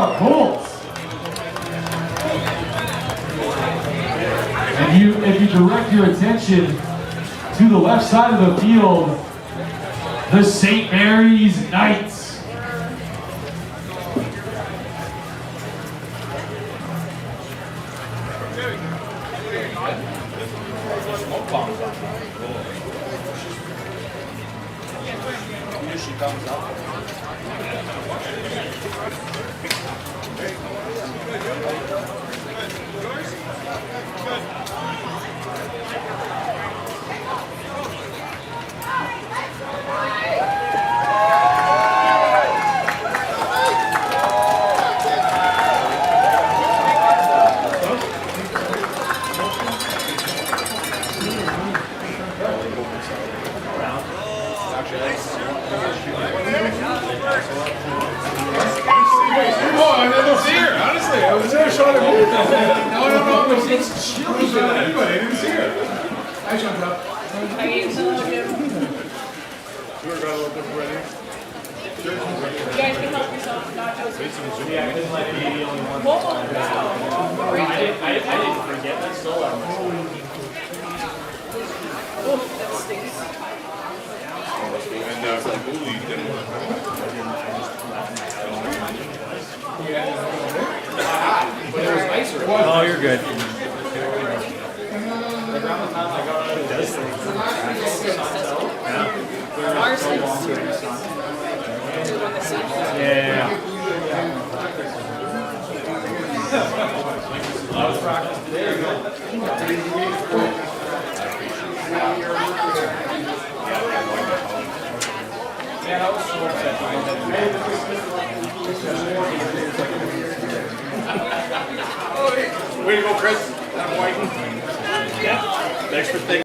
Korah Colts. And if you direct your attention to the left side of the field, the St. Mary's Knights. She comes up. I was there showing it. No. It's chilly. Anybody, I didn't see her. I jumped up. I ate some of him. We were got a little bit ready. You guys can help yourself, nachos. Yeah, I didn't let it be the only one. Whoa, wow. I didn't forget that solo. Oh, that stinks. And Bully didn't want but it was nicer. Oh, you're good. Ours is doing the same. Yeah. I was practicing today. Yeah, I was so upset. Way to go, Chris. I'm waiting. Yeah. Thanks for thinking.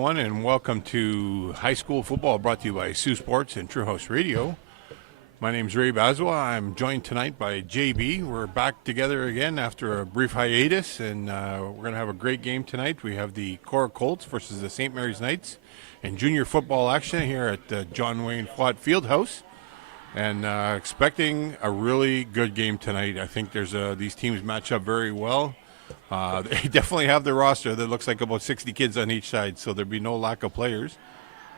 Everyone, and welcome to high school football brought to you by Sioux Sports and True House Radio. My name's Ray Bazwa. I'm joined tonight by JB. We're back together again after a brief hiatus, and we're going to have a great game tonight. We have the Korah Colts versus the St. Mary's Knights in junior football action here at John Wayne Flott Fieldhouse, and expecting a really good game tonight. I think these teams match up very well. They definitely have the roster that looks like about 60 kids on each side, so there'll be no lack of players.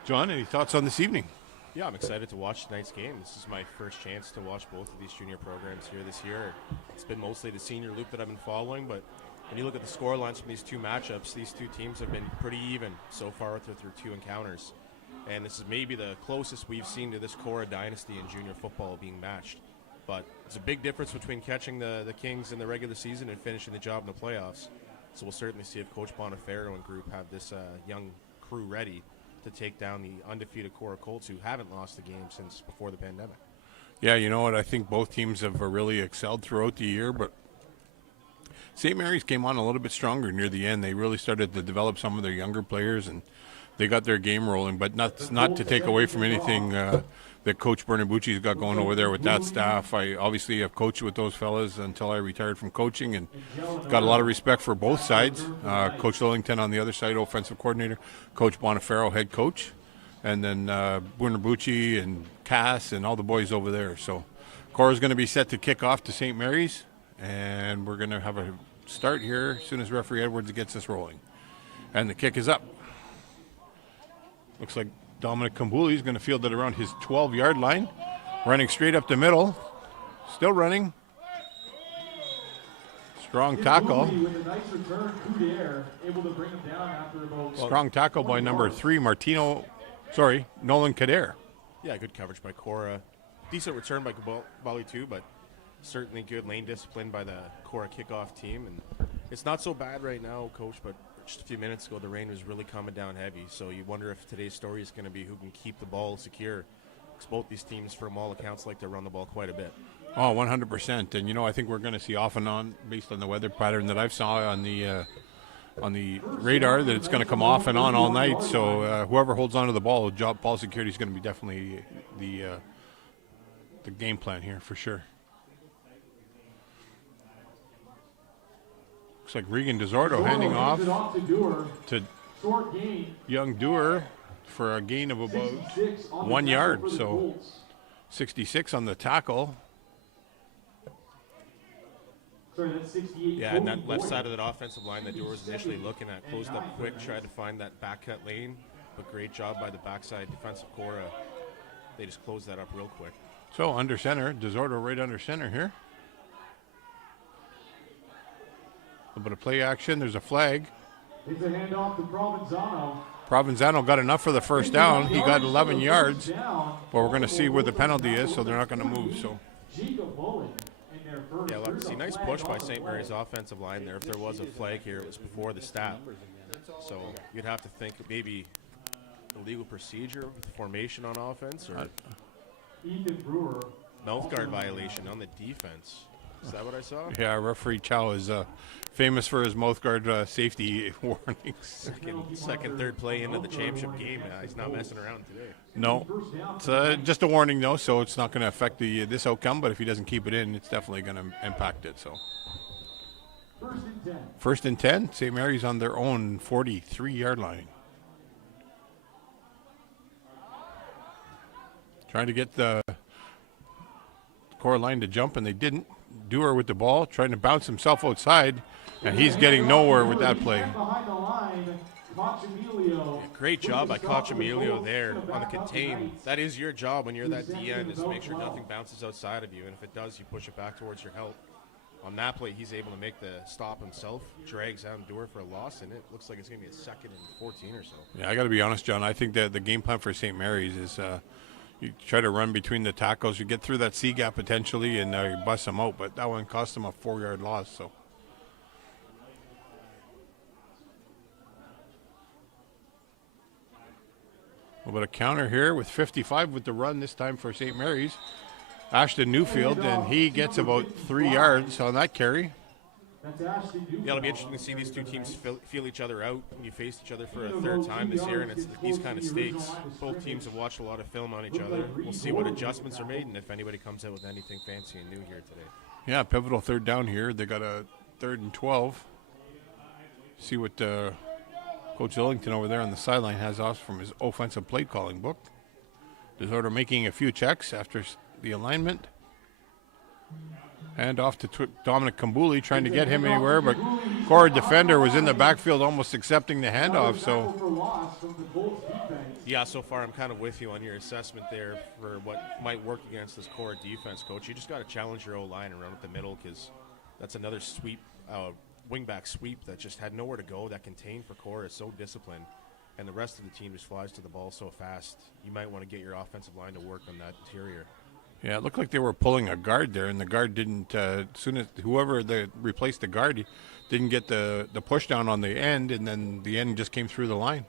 John, any thoughts on this evening? Yeah, I'm excited to watch tonight's game. This is my first chance to watch both of these junior programs here this year. It's been mostly the senior loop that I've been following, but when you look at the score lines from these two matchups, these two teams have been pretty even so far through two encounters. And this is maybe the closest we've seen to this Korah dynasty in junior football being matched. But it's a big difference between catching the Kings in the regular season and finishing the job in the playoffs. So we'll certainly see if Coach Bonifero and group have this young crew ready to take down the undefeated Korah Colts, who haven't lost a game since before the pandemic. Yeah, you know what? I think both teams have really excelled throughout the year, but St. Mary's came on a little bit stronger near the end. They really started to develop some of their younger players, and they got their game rolling, but not to take away from anything that Coach Bernabucci's got going over there with that staff. I obviously have coached with those fellas until I retired from coaching, and got a lot of respect for both sides. Coach Lillington on the other side, offensive coordinator, Coach Bonifero, head coach, and then Bernabucci and Cass and all the boys over there. So Korah's going to be set to kick off to St. Mary's, and we're going to have a start here as soon as referee Edwards gets us rolling. And the kick is up. Looks like Dominic Kambuli is going to field it around his 12-yard line, running straight up the middle, still running. Strong tackle. Strong tackle by number 3, Nolan Kader. Yeah, good coverage by Korah. Decent return by Kabali too, but certainly good lane discipline by the Korah kickoff team. And it's not so bad right now, Coach, but just a few minutes ago, the rain was really coming down heavy, so you wonder if today's story is going to be who can keep the ball secure. Because both these teams, from all accounts, like to run the ball quite a bit. Oh, 100%. And, I think we're going to see off and on, based on the weather pattern that I've saw on the radar, that it's going to come off and on all night. So whoever holds on to the ball security is going to be definitely the game plan here for sure. Looks like Regan DeSordo handing off to young Dewar for a gain of about 1 yard. So 66 on the tackle. Yeah, and that left side of that offensive line that Dewar was initially looking at closed up quick, tried to find that back cut lane, but great job by the backside defensive Korah. They just closed that up real quick. So under center, DeSordo right under center here. A little bit of play action. There's a flag. It's a handoff to Provenzano. Provenzano got enough for the first down. He got 11 yards. But we're going to see where the penalty is, so they're not going to move. So. Yeah, look, see, nice push by St. Mary's offensive line there. If there was a flag here, it was before the snap. So you'd have to think maybe illegal procedure with formation on offense, or mouth guard violation on the defense. Is that what I saw? Yeah, referee Chow is famous for his mouth guard safety warnings. Second, third play into the championship game. He's not messing around today. No. It's just a warning, though, so it's not going to affect this outcome, but if he doesn't keep it in, it's definitely going to impact it. So First and 10. St. Mary's on their own 43-yard line. Trying to get the Korah line to jump, and they didn't. Dewar with the ball, trying to bounce himself outside, and he's getting nowhere with that play. Yeah, great job by Cochamilio there on the contain. That is your job when you're that DN, is to make sure nothing bounces outside of you, and if it does, you push it back towards your help. On that play, he's able to make the stop himself, drags out Dewar for a loss, and it looks like it's going to be a 2nd and 14 or so. Yeah, I got to be honest, John. I think that the game plan for St. Mary's is you try to run between the tackles. You get through that C gap potentially, and you bust them out. But that one cost them a 4-yard loss. So. A little bit of counter here with 55 with the run this time for St. Mary's. Ashton Newfield, and he gets about 3 yards on that carry. Yeah, it'll be interesting to see these two teams feel each other out when you face each other for a third time this year, and it's these kind of stakes. Both teams have watched a lot of film on each other. We'll see what adjustments are made and if anybody comes out with anything fancy and new here today. Yeah, pivotal third down here. They got a 3rd and 12. See what Coach Illington over there on the sideline has off from his offensive play calling book. Desorder making a few checks after the alignment. And off to Dominic Kambuli, trying to get him anywhere, but Korah defender was in the backfield almost accepting the handoff. So, yeah, so far I'm kind of with you on your assessment there for what might work against this Korah defense, Coach. You just got to challenge your O-line and run up the middle, because that's another sweep, wingback sweep that just had nowhere to go. That contained for Korah is so disciplined, and the rest of the team just flies to the ball so fast. You might want to get your offensive line to work on that interior. yeah, it looked like they were pulling a guard there, and the guard didn't, as soon as whoever replaced the guard didn't get the push down on the end, and then the end just came through the line.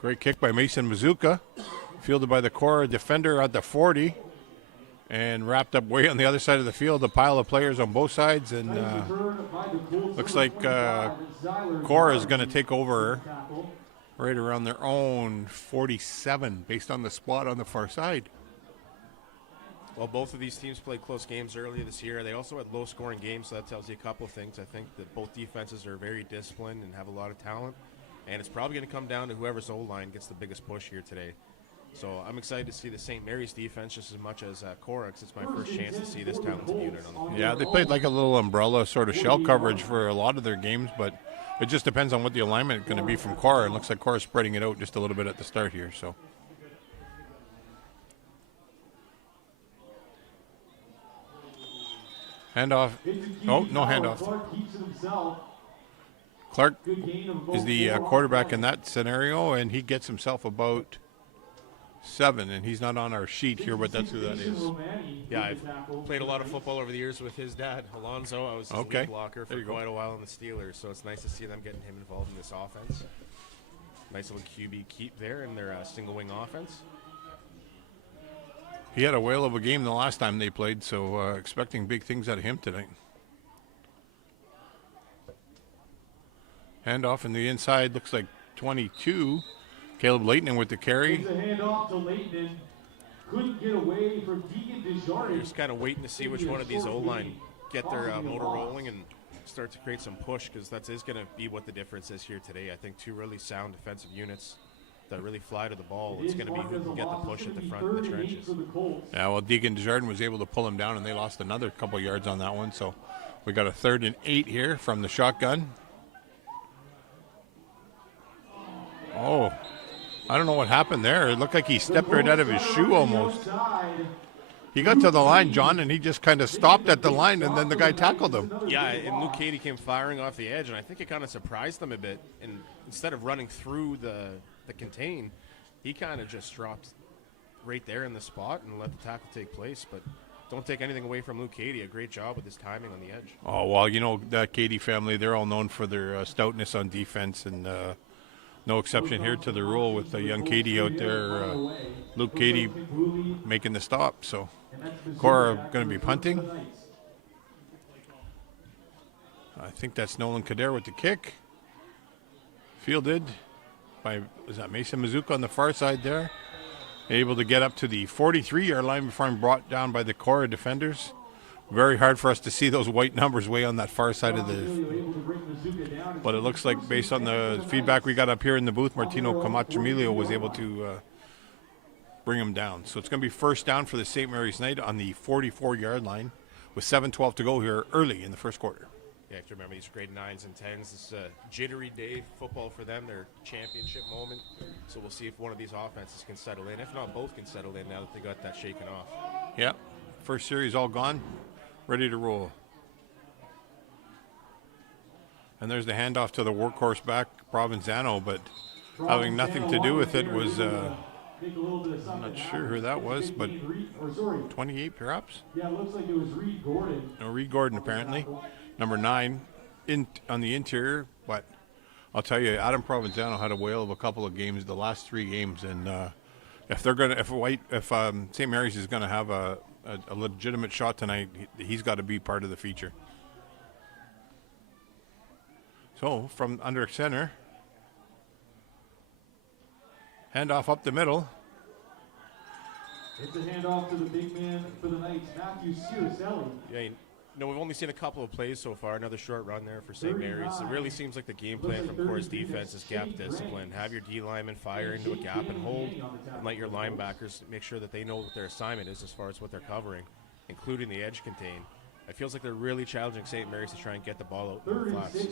Great kick by Mason Mazuka, fielded by the Korah defender at the 40, and wrapped up way on the other side of the field, a pile of players on both sides, and looks like Korah is going to take over right around their own 47 based on the spot on the far side. Well, both of these teams played close games earlier this year. They also had low-scoring games, so that tells you a couple of things. I think that both defenses are very disciplined and have a lot of talent, and it's probably going to come down to whoever's O-line gets the biggest push here today. So I'm excited to see the St. Mary's defense just as much as Korah, because it's my first chance to see this talented unit on the field. Yeah, they played like a little umbrella sort of shell coverage for a lot of their games, but it just depends on what the alignment is going to be from Korah. It looks like Korah's spreading it out just a little bit at the start here. So, handoff. Oh, no handoff. Clark is the quarterback in that scenario, and he gets himself about 7, and he's not on our sheet here, but that's who that is. Yeah, I've played a lot of football over the years with his dad, Alonzo. I was his lead blocker for quite a while in the Steelers, so it's nice to see them getting him involved in this offense. Nice little QB keep there in their single wing offense. He had a whale of a game the last time they played, so expecting big things out of him tonight. Handoff in the inside, looks like 22. Caleb Leighton with the carry. It's a handoff to Leighton. Couldn't get away from Deacon Desjardins. You're just kind of waiting to see which one of these O-line get their motor rolling and start to create some push, because that is going to be what the difference is here today. I think two really sound defensive units that really fly to the ball. It's going to be who can get the push at the front of the trenches. Yeah, well, Deacon Desjardins was able to pull him down, and they lost another couple yards on that one. So we got a 3rd and 8 here from the shotgun. Oh, I don't know what happened there. It looked like he stepped right out of his shoe almost. He got to the line, John, and he just kind of stopped at the line, and then the guy tackled him. Yeah, and Luke Cady came firing off the edge, and I think it kind of surprised them a bit. And instead of running through the contain, he kind of just dropped right there in the spot and let the tackle take place. But don't take anything away from Luke Cady. A great job with his timing on the edge. Oh, well, you know, that Cady family, they're all known for their stoutness on defense, and no exception here to the rule with young Cady out there. Luke Cady making the stop. So Korah going to be punting. I think that's Nolan Kader with the kick. Fielded by, is that Mason Mazuka on the far side there? Able to get up to the 43-yard line before I'm brought down by the Korah defenders. Very hard for us to see those white numbers way on that far side of the. But it looks like, based on the feedback we got up here in the booth, Martino Camacho-Emilio was able to bring him down. So it's going to be first down for the St. Mary's Knight on the 44-yard line with 7:12 to go here early in the first quarter. Yeah, you have to remember these grade 9s and 10s. This is a jittery day football for them, their championship moment. So we'll see if one of these offenses can settle in. If not, both can settle in now that they got that shaken off. Yeah, first series all gone. Ready to roll. And there's the handoff to the workhorse back, Provenzano, but having nothing to do with it was, I'm not sure who that was, but 28 perhaps? Yeah, it looks like it was Reed Gordon. No, Reed Gordon apparently. Number 9 on the interior, but I'll tell you, Adam Provenzano had a whale of a couple of games, the last 3 games, and if St. Mary's is going to have a legitimate shot tonight, he's got to be part of the feature. So from under center, handoff up the middle. It's a handoff to the big man for the Knights, Matthew Circelli. Yeah, we've only seen a couple of plays so far. Another short run there for St. Mary's. It really seems like the game plan from Korah's defense is gap discipline. Have your D linemen fire into a gap and hold, and let your linebackers make sure that they know what their assignment is as far as what they're covering, including the edge contain. It feels like they're really challenging St. Mary's to try and get the ball out in the flats.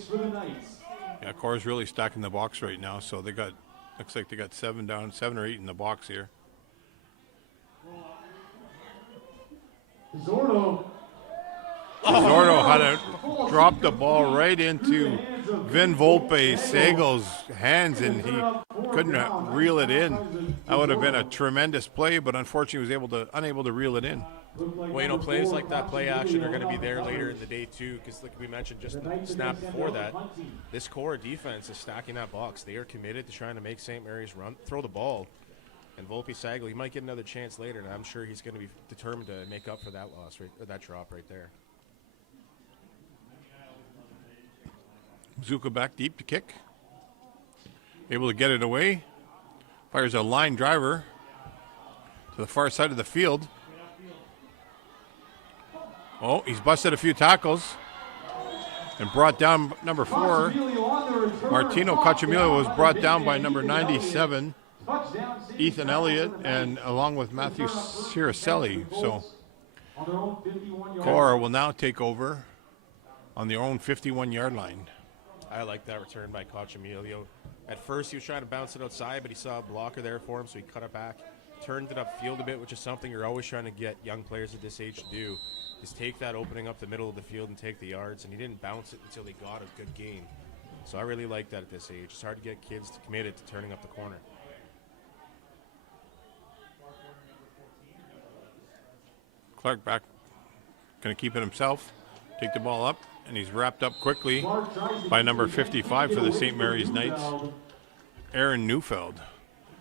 Yeah, Korah's really stacking the box right now, so they got, looks like they got 7 or 8 in the box here. Zordo had to drop the ball right into Vin Volpe Segal's hands, and he couldn't reel it in. That would have been a tremendous play, but unfortunately he was unable to reel it in. Well, plays like that, play action, are going to be there later in the day too, because like we mentioned just the snap before that, this Korah defense is stacking that box. They are committed to trying to make St. Mary's throw the ball. And Volpe Sagal, he might get another chance later, and I'm sure he's going to be determined to make up for that loss, or that drop right there. Zuka back deep to kick. Able to get it away. Fires a line driver to the far side of the field. Oh, he's busted a few tackles and brought down number 4. Martino Cacciamillo was brought down by number 97. Ethan Elliott, and along with Matthew Circelli. So Korah will now take over on their own 51-yard line. I like that return by Cacciamillo. At first, he was trying to bounce it outside, but he saw a blocker there for him, so he cut it back, turned it upfield a bit, which is something you're always trying to get young players at this age to do, is take that opening up the middle of the field and take the yards, and he didn't bounce it until he got a good gain. So I really like that at this age. It's hard to get kids to commit it to turning up the corner. Clark back, going to keep it himself, take the ball up, and he's wrapped up quickly by number 55 for the St. Mary's Knights, Aaron Neufeld.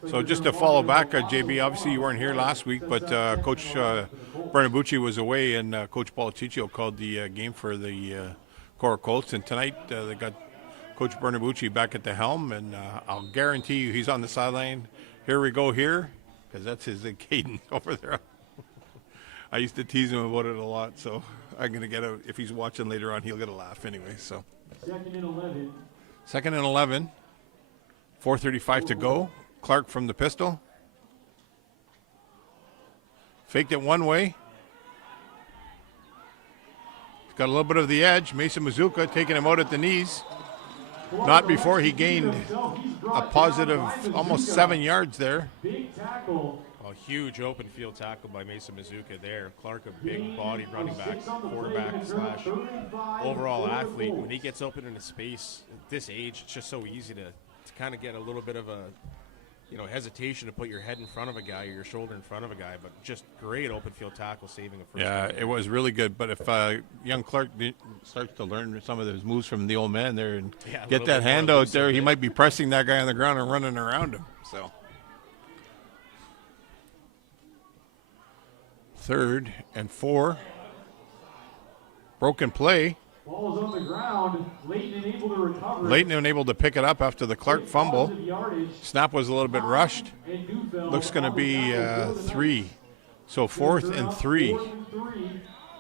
So just to follow back, JB, obviously you weren't here last week, but Coach Bernabucci was away, and Coach Politiccio called the game for the Korah Colts, and tonight they got Coach Bernabucci back at the helm, and I'll guarantee you he's on the sideline. Here we go here, because that's his cadence over there. I used to tease him about it a lot, so I'm going to get a, if he's watching later on, he'll get a laugh anyway. So 2nd and 11. 2nd and 11, 4:35 to go. Clark from the pistol. Faked it one way. He's got a little bit of the edge. Mason Mazuka taking him out at the knees. Not before he gained a positive almost 7 yards there. Big tackle. A huge open field tackle by Mason Mazuka there. Clark, a big body running back, quarterback / overall athlete. When he gets open into space at this age, it's just so easy to kind of get a little bit of a hesitation to put your head in front of a guy or your shoulder in front of a guy, but just great open field tackle saving a first. Yeah, it was really good. But if young Clark starts to learn some of those moves from the old man there and get that hand out there, he might be pressing that guy on the ground and running around him. So 3rd and 4. Broken play. Ball is on the ground. Leighton unable to recover. Leighton unable to pick it up after the Clark fumble. Snap was a little bit rushed. Looks going to be 3. So 4th and 3.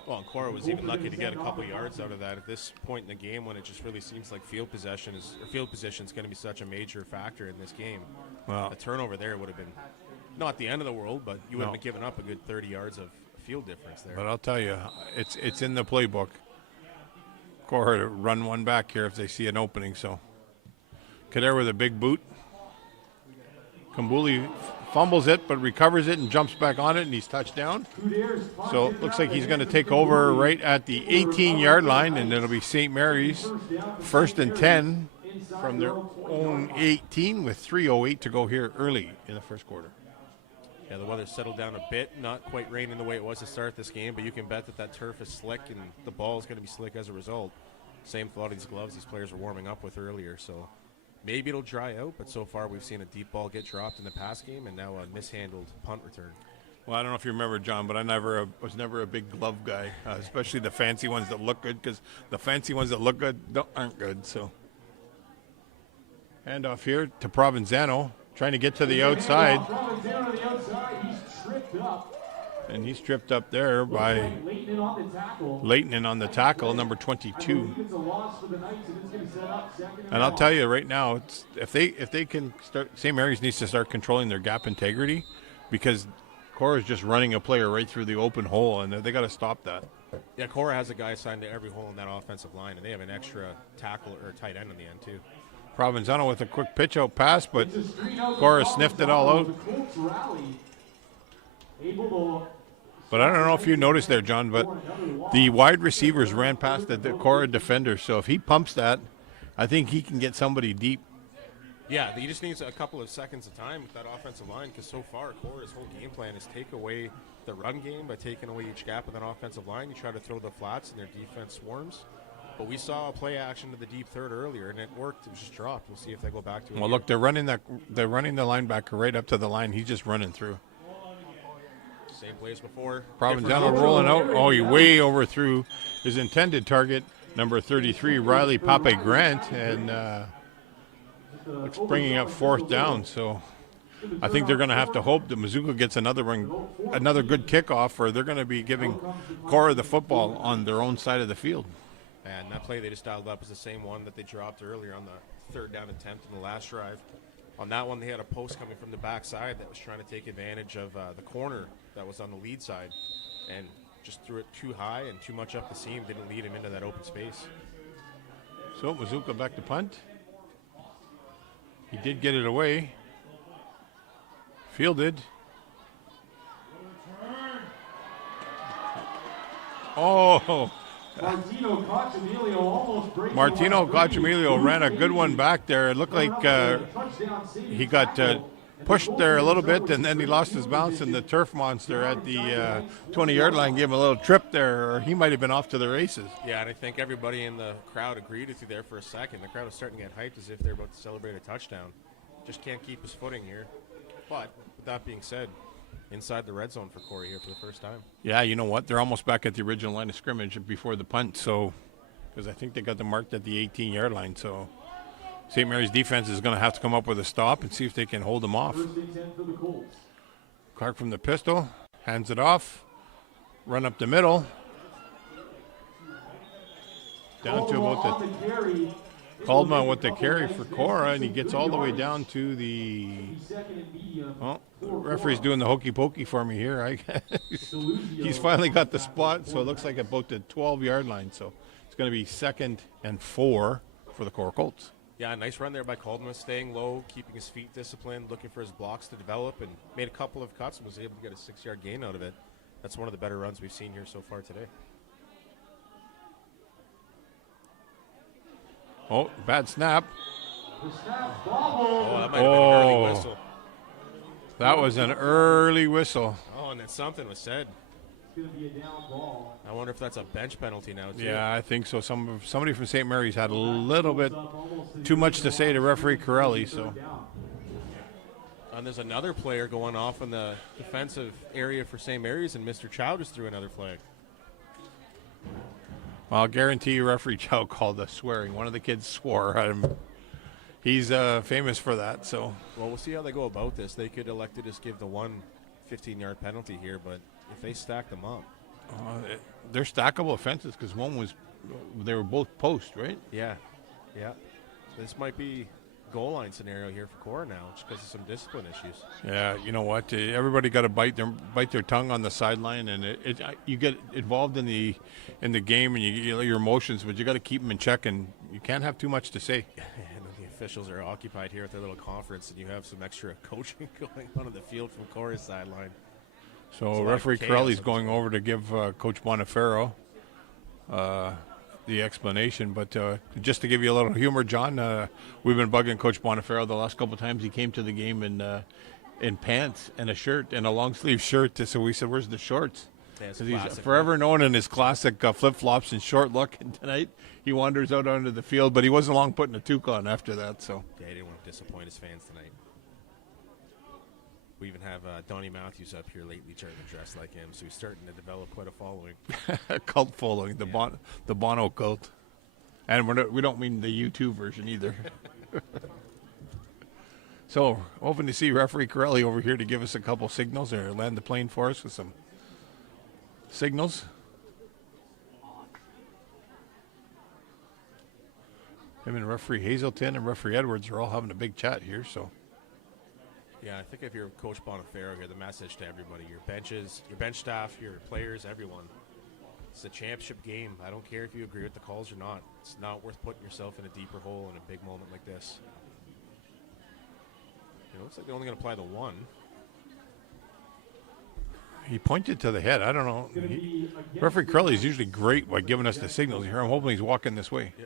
Well, and Korah was even lucky to get a couple yards out of that at this point in the game, when it just really seems like field position is going to be such a major factor in this game. Well, a turnover there would have been not the end of the world, but you wouldn't have given up a good 30 yards of field difference there. But I'll tell you, it's in the playbook. Korah to run one back here if they see an opening. So Kader with a big boot. Kambuli fumbles it, but recovers it and jumps back on it, and he's touchdown. So it looks like he's going to take over right at the 18-yard line, and it'll be St. Mary's 1st and 10 from their own 18 with 3:08 to go here early in the first quarter. Yeah, the weather settled down a bit. Not quite raining the way it was to start this game, but you can bet that turf is slick, and the ball is going to be slick as a result. Same with a lot of these gloves these players were warming up with earlier, so maybe it'll dry out, but so far we've seen a deep ball get dropped in the pass game and now a mishandled punt return. Well, I don't know if you remember, John, but I was never a big glove guy, especially the fancy ones that look good, because the fancy ones that look good aren't good. So, handoff here to Provenzano, trying to get to the outside, Provenzano to the outside. He's tripped up. and he's tripped up there by Leighton on the tackle. Leighton on the tackle, number 22. It's a loss for the Knights, and it's going to set up second And I'll tell you right now, if they can start, St. Mary's needs to start controlling their gap integrity, because Korah is just running a player right through the open hole, and they got to stop that. Yeah, Korah has a guy assigned to every hole in that offensive line, and they have an extra tackle or tight end in the end too. Provenzano with a quick pitch out pass, but Korah sniffed it all out. The Colts rally. Able to But I don't know if you noticed there, John, but the wide receivers ran past the Korah defender, so if he pumps that, I think he can get somebody deep. Yeah, he just needs a couple of seconds of time with that offensive line, because so far Korah's whole game plan is take away the run game by taking away each gap with an offensive line. You try to throw the flats and their defense swarms. But we saw a play action to the deep third earlier, and it worked. It was just dropped. We'll see if they go back to it. Well, look, they're running the linebacker right up to the line. He's just running through. Same plays before. Provenzano rolling out. Oh, he way overthrew his intended target, number 33, Riley Pape Grant, and it's bringing up fourth down. So I think they're going to have to hope that Mazuka gets another good kickoff, or they're going to be giving Korah the football on their own side of the field. And that play they just dialed up is the same one that they dropped earlier on the third down attempt in the last drive. On that one, they had a post coming from the backside that was trying to take advantage of the corner that was on the lead side, and just threw it too high and too much up the seam, didn't lead him into that open space. So Mazuka back to punt. He did get it away. Fielded. Oh, Martino Cochamilio almost breaks. Martino Cochamilio ran a good one back there. It looked like he got pushed there a little bit, and then he lost his balance, and the turf monster at the 20-yard line gave him a little trip there, or he might have been off to the races. Yeah, and I think everybody in the crowd agreed with you there for a second. The crowd was starting to get hyped as if they're about to celebrate a touchdown. Just can't keep his footing here. But with that being said, inside the red zone for Corey here for the first time. Yeah, you know what? They're almost back at the original line of scrimmage before the punt, so because I think they got them marked at the 18-yard line. So St. Mary's defense is going to have to come up with a stop and see if they can hold them off. Clark from the pistol, hands it off, run up the middle, down to about the Caldwell with the carry for Korah, and he gets all the way down to the. Oh, the referee's doing the hokey pokey for me here. He's finally got the spot, so it looks like about the 12-yard line. So it's going to be 2nd and 4 for the Korah Colts. Yeah, nice run there by Caldwell, staying low, keeping his feet disciplined, looking for his blocks to develop, and made a couple of cuts and was able to get a 6-yard gain out of it. That's one of the better runs we've seen here so far today. Oh, bad snap. Oh, that might have been an early whistle. That was an early whistle. Oh, and then something was said. I wonder if that's a bench penalty now, too. Yeah, I think so. Somebody from St. Mary's had a little bit too much to say to referee Corelli. So. And there's another player going off in the defensive area for St. Mary's, and Mr. Chow just threw another flag. Well, I'll guarantee you referee Chow called us swearing. One of the kids swore at him. He's famous for that. So. Well, we'll see how they go about this. They could elect to just give the one 15-yard penalty here, but if they stack them up. They're stackable offenses because they were both post, right? Yeah. This might be goal line scenario here for Korah now, just because of some discipline issues. Yeah, you know what? Everybody got to bite their tongue on the sideline, and you get involved in the game and your emotions, but you got to keep them in check, and you can't have too much to say. And the officials are occupied here at their little conference, and you have some extra coaching going on the field from Korah's sideline. So referee Corelli's going over to give Coach Bonifero the explanation. But just to give you a little humor, John, we've been bugging Coach Bonifero the last couple of times he came to the game in pants and a shirt and a long-sleeve shirt. So we said, where's the shorts? Yeah, he's forever known in his classic flip-flops and short look. And tonight he wanders out onto the field, but he wasn't long putting a toque on after that. So yeah, he didn't want to disappoint his fans tonight. We even have Donnie Matthews up here lately trying to dress like him, so he's starting to develop quite a following. A cult following, the Bono cult. And we don't mean the U2 version either. So, hoping to see referee Corelli over here to give us a couple signals or land the plane for us with some signals. Him and referee Hazelton and referee Edwards are all having a big chat here, so. Yeah, I think if you're Coach Bonifero here, the message to everybody, your benches, your bench staff, your players, everyone, it's a championship game. I don't care if you agree with the calls or not. It's not worth putting yourself in a deeper hole in a big moment like this. It looks like they're only going to apply the one. He pointed to the head. I don't know. Referee Corelli is usually great by giving us the signals here. I'm hoping he's walking this way. Yeah.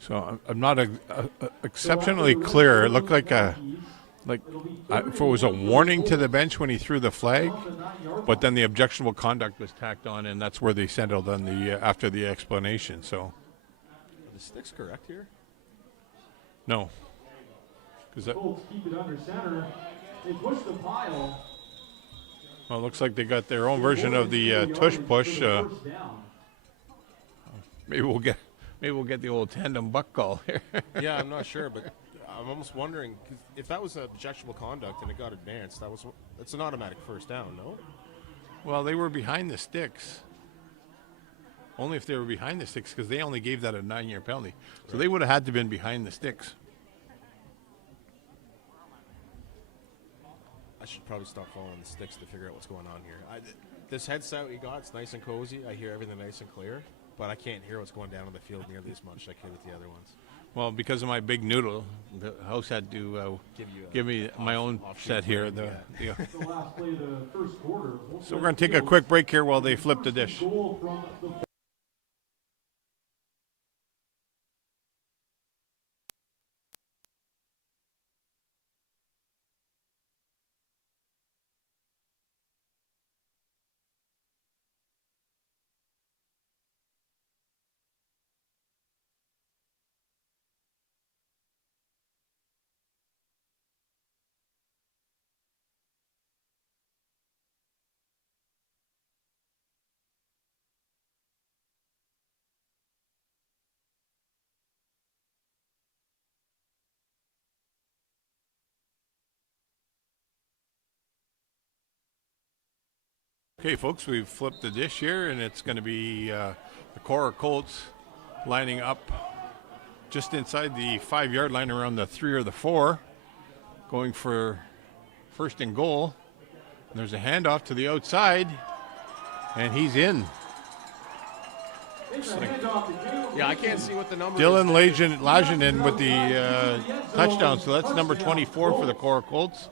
So I'm not exceptionally clear. It looked like if it was a warning to the bench when he threw the flag, but then the objectionable conduct was tacked on, and that's where they settled on the after the explanation. So, Are the sticks correct here? no, because Colts keep it under center. They push the pile. well, it looks like they got their own version of the tush push. Maybe we'll get the old tandem buck call here. Yeah, I'm not sure, but I'm almost wondering 'cause if that was objectionable conduct and it got advanced, that's an automatic first down, no? Well, they were behind the sticks. Only if they were behind the sticks, because they only gave that a 9-year penalty. So they would have had to have been behind the sticks. I should probably stop following the sticks to figure out what's going on here. This headset we got, it's nice and cozy. I hear everything nice and clear, but I can't hear what's going down on the field nearly as much as I could with the other ones. Well, because of my big noodle, the house had to give me my own set here. The last play of the first quarter. So we're going to take a quick break here while they flip the dish. Goal from the Okay, folks, we've flipped the dish here, and it's going to be the Korah Colts lining up just inside the 5-yard line around the 3 or the 4, going for first and goal. And there's a handoff to the outside, and he's in. Yeah, I can't see what the number Dylan is. Lajinen with the touchdown, so that's number 24 for the Korah Colts.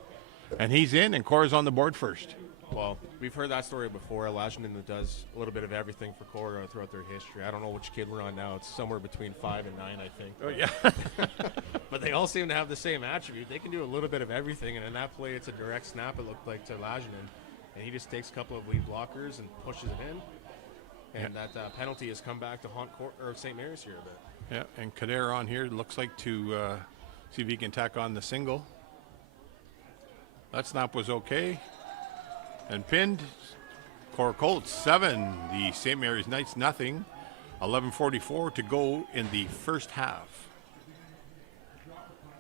And he's in, and Korah's on the board first. Well, we've heard that story before. Lajinen does a little bit of everything for Korah throughout their history. I don't know which kid we're on now. It's somewhere between 5 and 9, I think. Oh, yeah. But they all seem to have the same attribute. They can do a little bit of everything, and in that play, it's a direct snap, it looked like, to Lajinen. And he just takes a couple of lead blockers and pushes it in. And that penalty has come back to haunt St. Mary's here a bit. Yeah, and Kader on here looks like to see if he can tack on the single. That snap was okay. And pinned. Korah Colts 7, the St. Mary's Knights nothing. 11:44 to go in the first half.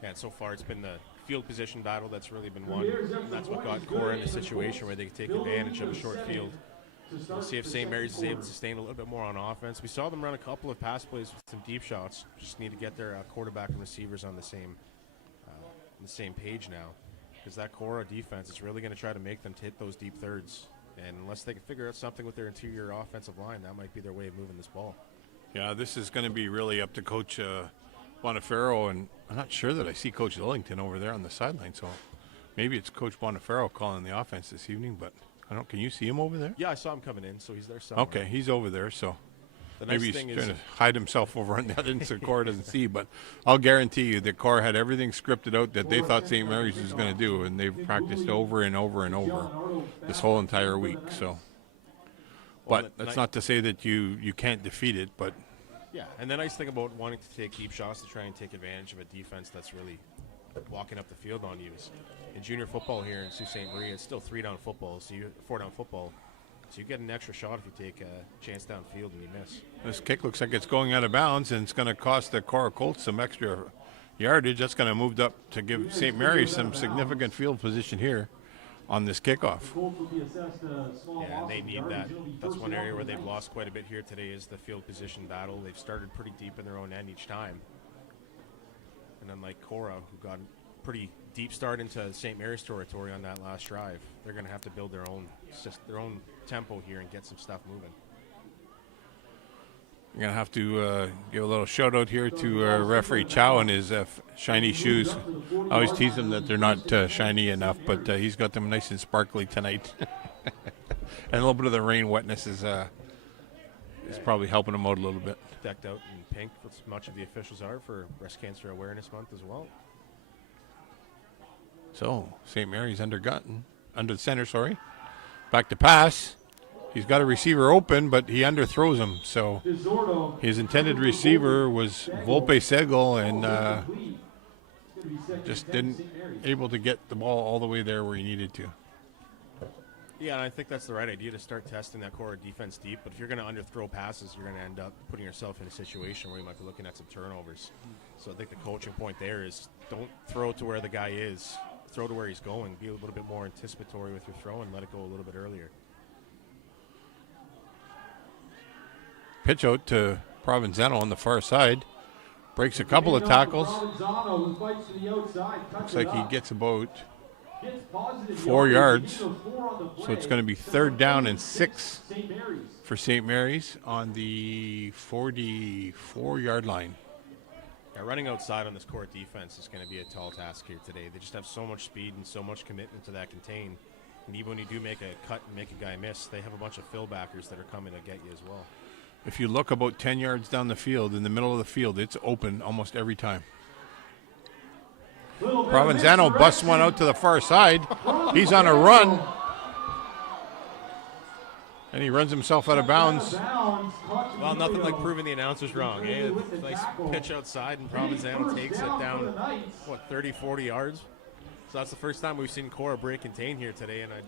And so far it's been the field position battle that's really been won. And that's what got Korah in a situation where they could take advantage of a short field. We'll see if St. Mary's is able to sustain a little bit more on offense. We saw them run a couple of pass plays with some deep shots. Just need to get their quarterback and receivers on the same page now. Because that Korah defense is really going to try to make them hit those deep thirds. And unless they can figure out something with their interior offensive line, that might be their way of moving this ball. Yeah, this is going to be really up to Coach Bonifero, and I'm not sure that I see Coach Lillington over there on the sideline, so maybe it's Coach Bonifero calling the offense this evening, but I don't. Can you see him over there? Yeah, I saw him coming in, so he's there somewhere. Okay, he's over there, so The nice Maybe he's thing is, trying to hide himself over on the other end so Korah doesn't see. But I'll guarantee you that Korah had everything scripted out that they thought St. Mary's was going to do, and they've practiced over and over and over this whole entire week. So, but that's not to say that you can't defeat it. But yeah, and the nice thing about wanting to take deep shots to try and take advantage of a defense that's really walking up the field on you is in junior football here in Sault Ste. Marie, it's still 3-down football, so 4-down football. So you get an extra shot if you take a chance downfield and you miss. this kick looks like it's going out of bounds, and it's going to cost the Korah Colts some extra yardage. That's going to move up to give St. Mary's some significant field position here on this kickoff. Yeah, and they need that. That's one area where they've lost quite a bit here today is the field position battle. They've started pretty deep in their own end each time. And unlike Korah, who got a pretty deep start into St. Mary's territory on that last drive, they're going to have to build their own tempo here and get some stuff moving. You're going to have to give a little shout out here to referee Chow and his shiny shoes. I always tease him that they're not shiny enough, but he's got them nice and sparkly tonight. And a little bit of the rain wetness is probably helping him out a little bit. Decked out in pink, which much of the officials are for Breast Cancer Awareness Month as well. So St. Mary's under the center, sorry. Back to pass. He's got a receiver open, but he underthrows him. So his intended receiver was Volpe Segel, and just didn't able to get the ball all the way there where he needed to. Yeah, and I think that's the right idea to start testing that Korah defense deep. But if you're going to underthrow passes, you're going to end up putting yourself in a situation where you might be looking at some turnovers. So I think the coaching point there is don't throw to where the guy is. Throw to where he's going. Be a little bit more anticipatory with your throw and let it go a little bit earlier. Pitch out to Provenzano on the far side. Breaks a couple of tackles. Looks like he gets about 4 yards. So it's going to be 3rd down and 6 for St. Mary's on the 44-yard line. Yeah, running outside on this Korah defense is going to be a tall task here today. They just have so much speed and so much commitment to that contain. And even when you do make a cut and make a guy miss, they have a bunch of fill backers that are coming to get you as well. If you look about 10 yards down the field, in the middle of the field, it's open almost every time. Provenzano busts one out to the far side. He's on a run. And he runs himself out of bounds. Well, nothing like proving the announcers wrong. Eh? Nice pitch outside, and Provenzano takes it down, 30, 40 yards? So that's the first time we've seen Korah break contain here today, and I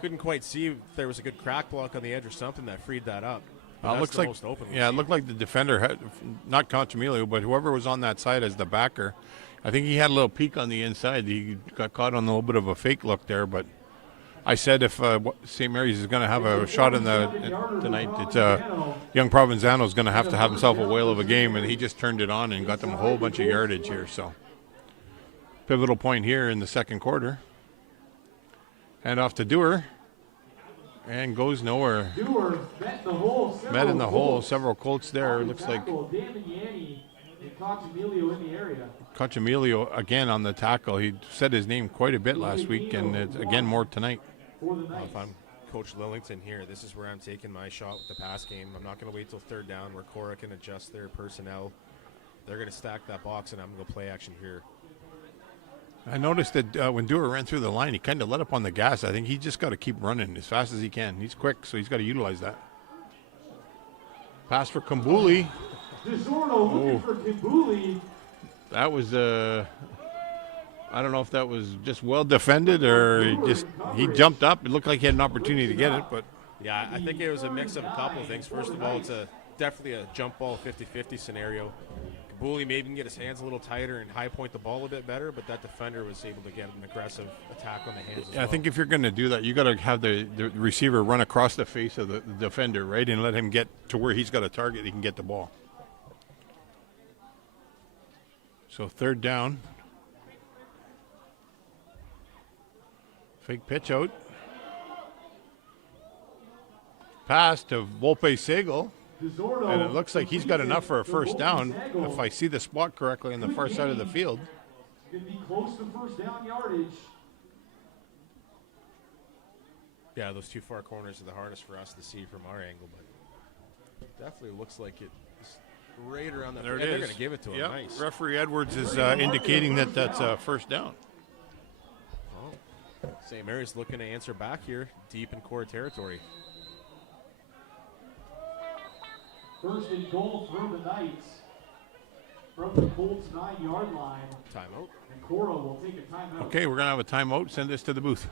couldn't quite see if there was a good crack block on the edge or something that freed that up. It looks like, it looked like the defender had, not Contamilio, but whoever was on that side as the backer. I think he had a little peek on the inside. He got caught on a little bit of a fake look there, but I said if St. Mary's is going to have a shot tonight, it's young Provenzano is going to have himself a whale of a game, and he just turned it on and got them a whole bunch of yardage here. So pivotal point here in the second quarter. Hand off to Dewar. And goes nowhere. Met in the hole. Several Colts there. Looks like Contamilio again on the tackle. He said his name quite a bit last week, and it's again more tonight. If I'm Coach Lillington here, this is where I'm taking my shot with the pass game. I'm not going to wait till 3rd down where Korah can adjust their personnel. They're going to stack that box, and I'm going to go play action here. I noticed that when Dewar ran through the line, he kind of let up on the gas. I think he just got to keep running as fast as he can. He's quick, so he's got to utilize that. Pass for Kambuli. That was, I don't know if that was just well defended or he jumped up. It looked like he had an opportunity to get it, but. Yeah, I think it was a mix of a couple of things. First of all, it's definitely a jump ball 50-50 scenario. Bully maybe can get his hands a little tighter and high point the ball a bit better, but that defender was able to get an aggressive attack on the hands as well. I think if you're going to do that, you got to have the receiver run across the face of the defender, right, and let him get to where he's got a target, he can get the ball. So 3rd down. Fake pitch out. Pass to Volpe Segel. And it looks like he's got enough for a 1st down, if I see the spot correctly on the far side of the field. Going to be close to 1st down yardage. Yeah, those two far corners are the hardest for us to see from our angle, but Definitely looks like it's right around that. There it and is. They're going to give it to him. Yep. Nice. Referee Edwards is indicating that that's a first down. St. Mary's looking to answer back here, deep in core territory. First and goal for the Knights from the Colts 9-yard line. Timeout. And Korah will take a timeout. Okay, we're going to have a timeout. Send this to the booth.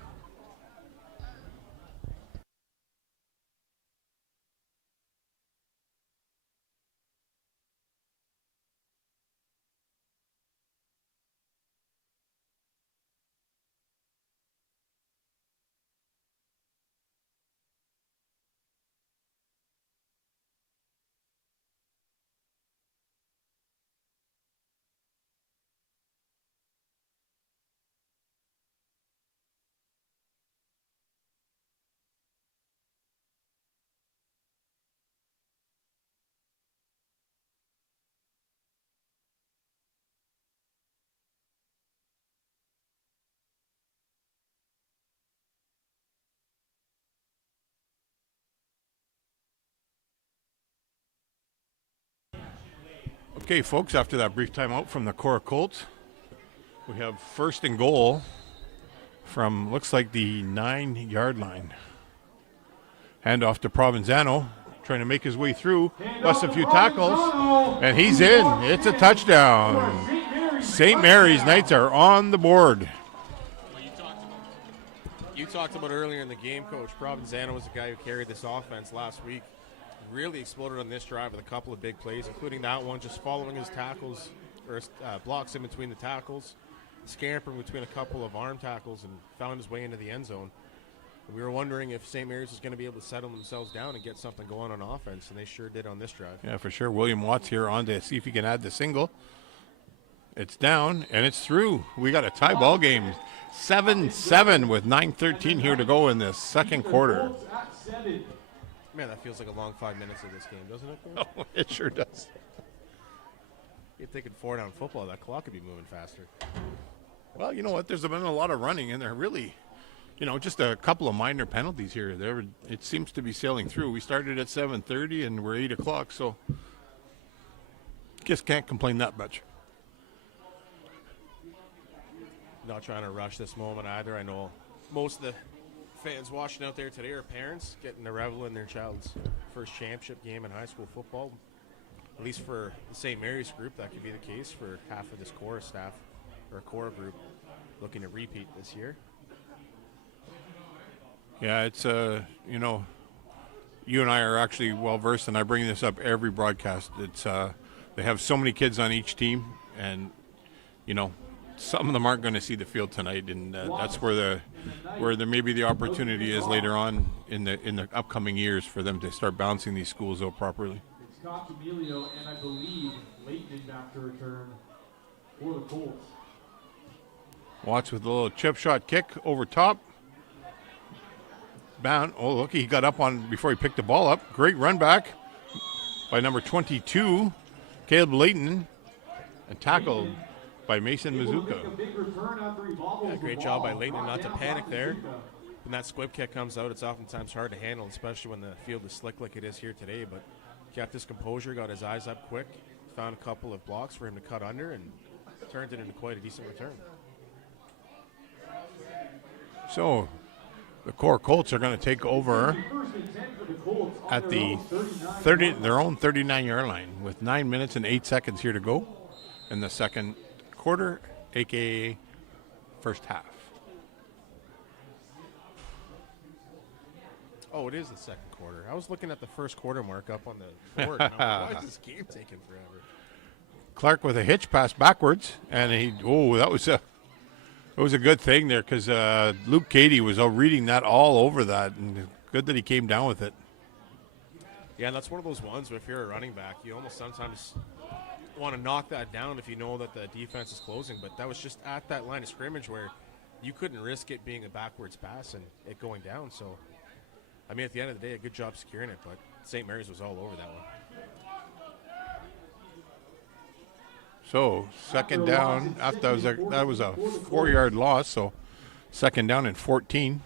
Okay, folks, after that brief timeout from the Korah Colts, we have first and goal from, looks like, the 9-yard line. Handoff to Provenzano, trying to make his way through, busts a few tackles, and he's in. It's a touchdown. St. Mary's Knights are on the board. Well, you talked about earlier in the game, Coach. Provenzano was the guy who carried this offense last week. Really exploded on this drive with a couple of big plays, including that one, just following his tackles, or blocks in between the tackles, scampering between a couple of arm tackles, and found his way into the end zone. We were wondering if St. Mary's was going to be able to settle themselves down and get something going on offense, and they sure did on this drive. Yeah, for sure. William Watts here on to see if he can add the single. It's down, and it's through. We got a tie ball game. 7-7 with 9:13 here to go in the second quarter. Man, that feels like a long 5 minutes of this game, doesn't it? Oh, it sure does. You're thinking 4-down football, that clock could be moving faster. Well, you know what? There's been a lot of running, and they're really, just a couple of minor penalties here. It seems to be sailing through. We started at 7:30, and we're 8 o'clock, so just can't complain that much. Not trying to rush this moment either. I know most of the fans watching out there today are parents getting to revel in their child's first championship game in high school football. At least for the St. Mary's group, that could be the case for half of this Korah staff, or Korah group, looking to repeat this year. Yeah, it's, you and I are actually well-versed, and I bring this up every broadcast. It's they have so many kids on each team, and, some of them aren't going to see the field tonight, and that's where there maybe the opportunity is later on in the upcoming years for them to start balancing these schools out properly. It's Scott Emilio and I believe Leighton back to return for the Colts. Watts with a little chip shot kick over top. Bound. Oh, look, he got up on before he picked the ball up. Great run back by number 22, Caleb Leighton, and tackled by Mason Mizuka. Yeah, great job by Leighton not to panic there. When that squib kick comes out, it's oftentimes hard to handle, especially when the field is slick like it is here today, but kept his composure, got his eyes up quick, found a couple of blocks for him to cut under, and turned it into quite a decent return. So the Korah Colts are going to take over at the their own 39-yard line with 9 minutes and 8 seconds here to go in the second quarter, aka first half. Oh, it is the second quarter. I was looking at the first quarter mark up on the board. And I'm like, why is this game taking forever? Clark with a hitch pass backwards, and that was a good thing there because Luke Cady was reading that all over that, and good that he came down with it. Yeah, and that's one of those ones where if you're a running back, you almost sometimes want to knock that down if you know that the defense is closing, but that was just at that line of scrimmage where you couldn't risk it being a backwards pass and it going down. So, I mean, at the end of the day, a good job securing it, but St. Mary's was all over that one. So, second down, after that was a 4-yard loss, so second down and 14.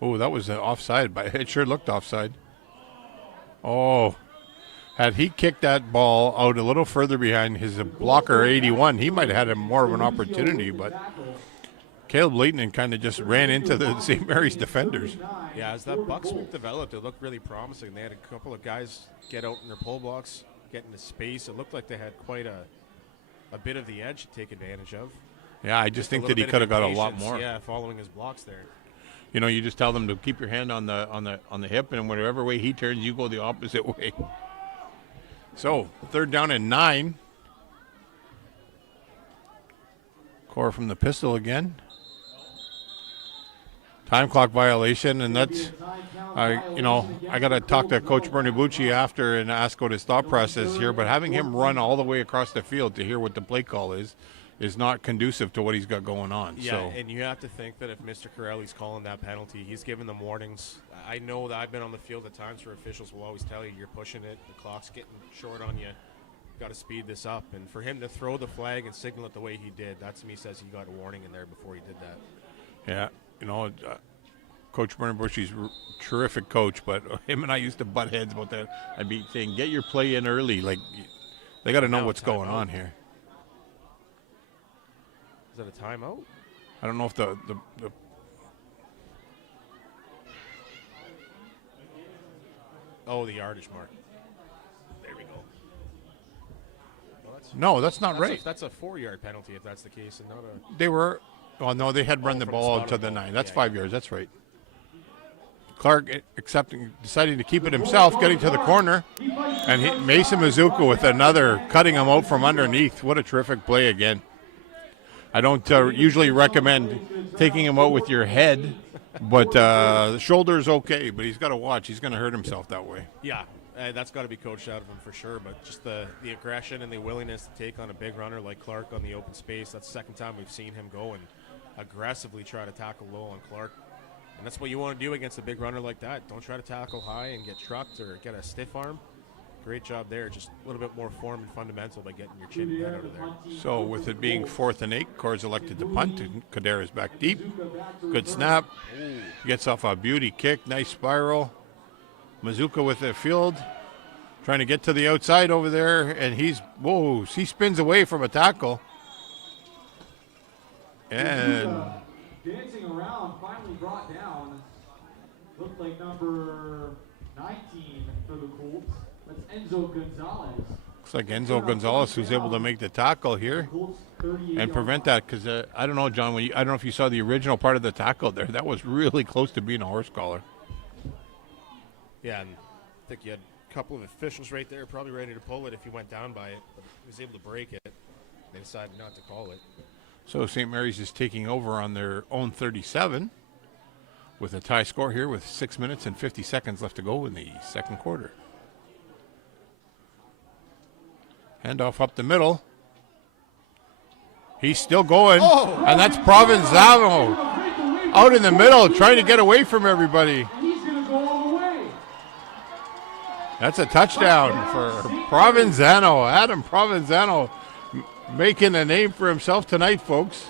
Oh, that was offside, but it sure looked offside. Oh, Had he kicked that ball out a little further behind his blocker 81, he might have had more of an opportunity, but Caleb Leighton kind of just ran into the St. Mary's defenders. Yeah, as that buck sweep developed, it looked really promising. They had a couple of guys get out in their pull blocks, get into space. It looked like they had quite a bit of the edge to take advantage of. Yeah, I just think that he could have got a lot more. Yeah, following his blocks there. You know, you just tell them to keep your hand on the hip, and whatever way he turns, you go the opposite way. So, 3rd down and 9. Korah from the pistol again. Time clock violation, and that's, I got to talk to Coach Bernabucci after and ask what his thought process here, but having him run all the way across the field to hear what the play call is not conducive to what he's got going on. Yeah, so. And you have to think that if Mr. Corelli's calling that penalty, he's giving them warnings. I know that I've been on the field at times where officials will always tell you you're pushing it, the clock's getting short on you, got to speed this up. And for him to throw the flag and signal it the way he did, that to me says he got a warning in there before he did that. Yeah, Coach Bernabucci's terrific coach, but him and I used to butt heads about that. I'd be saying, get your play in early. Like, they got to know what's going on here. Is that a timeout? I don't know if the the yardage mark. There we go. No, that's not right. That's a 4-yard penalty if that's the case, and not a. They were. Oh no, they had run the ball out to the 9. That's 5 yards. That's right. Clark deciding to keep it himself, getting to the corner, and Mason Mazuka with another, cutting him out from underneath. What a terrific play again. I don't usually recommend taking him out with your head, but the shoulder's okay, but he's got to watch. He's going to hurt himself that way. Yeah, that's got to be coached out of him for sure, but just the aggression and the willingness to take on a big runner like Clark on the open space, that's the second time we've seen him go and aggressively try to tackle low on Clark. And that's what you want to do against a big runner like that. Don't try to tackle high and get trucked or get a stiff arm. Great job there. Just a little bit more form and fundamental by getting your chin and head out of there. So with it being 4th and 8, Korah's elected to punt, and Kadera's back deep. Good snap. Gets off a beauty kick. Nice spiral. Mazuka with the field. Trying to get to the outside over there, and he spins away from a tackle. And dancing around, finally brought down. Looked like number 19 for the Colts. That's Enzo Gonzalez. Looks like Enzo Gonzalez who's able to make the tackle here and prevent that, because I don't know, John, I don't know if you saw the original part of the tackle there. That was really close to being a horse collar. Yeah, and I think you had a couple of officials right there probably ready to pull it if he went down by it, but he was able to break it. They decided not to call it. So St. Mary's is taking over on their own 37 with a tie score here with 6 minutes and 50 seconds left to go in the second quarter. Handoff up the middle. He's still going, and that's Provenzano out in the middle trying to get away from everybody. He's going to go all the way. That's a touchdown for Provenzano. Adam Provenzano making a name for himself tonight, folks.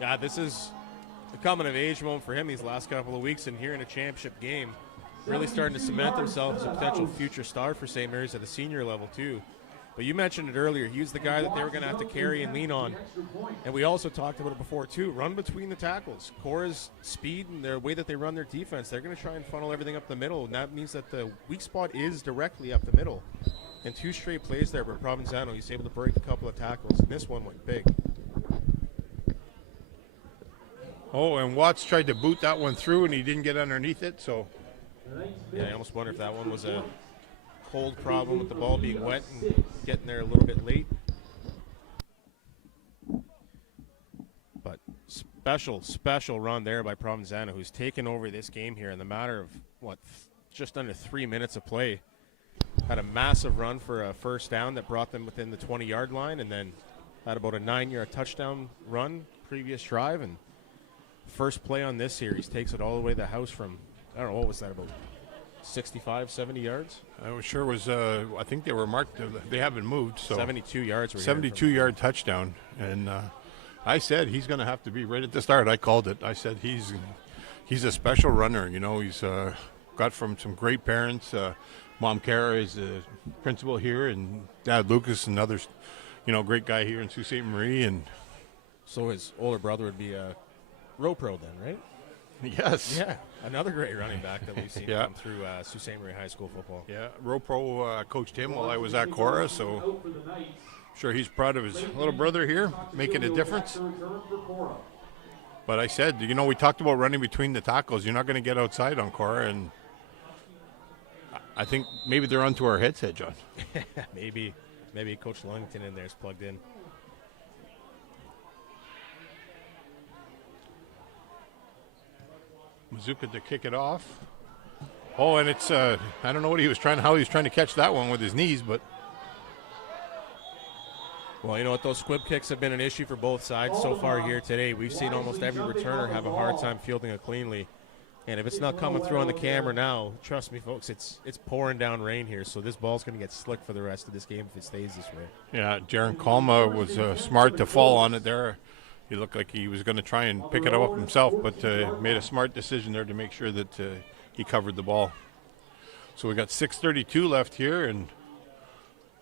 Yeah, this is the coming of age moment for him these last couple of weeks, and here in a championship game, really starting to cement themselves as a potential future star for St. Mary's at the senior level too. But you mentioned it earlier. He was the guy that they were going to have to carry and lean on. And we also talked about it before, too. Run between the tackles. Korah's speed and the way that they run their defense, they're going to try and funnel everything up the middle. And that means that the weak spot is directly up the middle. And 2 straight plays there for Provenzano. He's able to break a couple of tackles. And this one went big. Oh, and Watts tried to boot that one through, and he didn't get underneath it. So, yeah, I almost wonder if that one was a hold problem with the ball being wet and getting there a little bit late. But special run there by Provenzano, who's taken over this game here in the matter of, just under 3 minutes of play. Had a massive run for a first down that brought them within the 20-yard line, and then had about a 9-yard touchdown run previous drive. And first play on this series takes it all the way to the house from, I don't know, what was that, about 65, 70 yards? I sure was, I think they were marked, they haven't moved. So 72 yards. 72-yard touchdown. And I said he's going to have to be right at the start. I called it. I said he's a special runner. You know, he's got from some great parents, Mom Kara is the principal here, and Dad Lucas, another, great guy here in Sault Ste. Marie, and So his older brother would be a row pro then, right? yes, Yeah, another great running back that we've seen Yeah. come through Sault Ste. Marie High School football. yeah, Row Pro coached him while I was at Korah, so sure he's proud of his little brother here, making a difference. But I said, we talked about running between the tackles. You're not going to get outside on Korah, and I think maybe they're onto our headset, John. Maybe Coach Longington in there is plugged in. Mazuka to kick it off. Oh, and it's I don't know how he was trying to catch that one with his knees, but Well, you know what? Those squib kicks have been an issue for both sides so far here today. We've seen almost every returner have a hard time fielding it cleanly. And if it's not coming through on the camera now, trust me, folks, it's pouring down rain here, so this ball's going to get slick for the rest of this game if it stays this way. yeah, Jaron Kalma was smart to fall on it there. He looked like he was going to try and pick it up himself, but made a smart decision there to make sure that he covered the ball. So we got 6:32 left here, and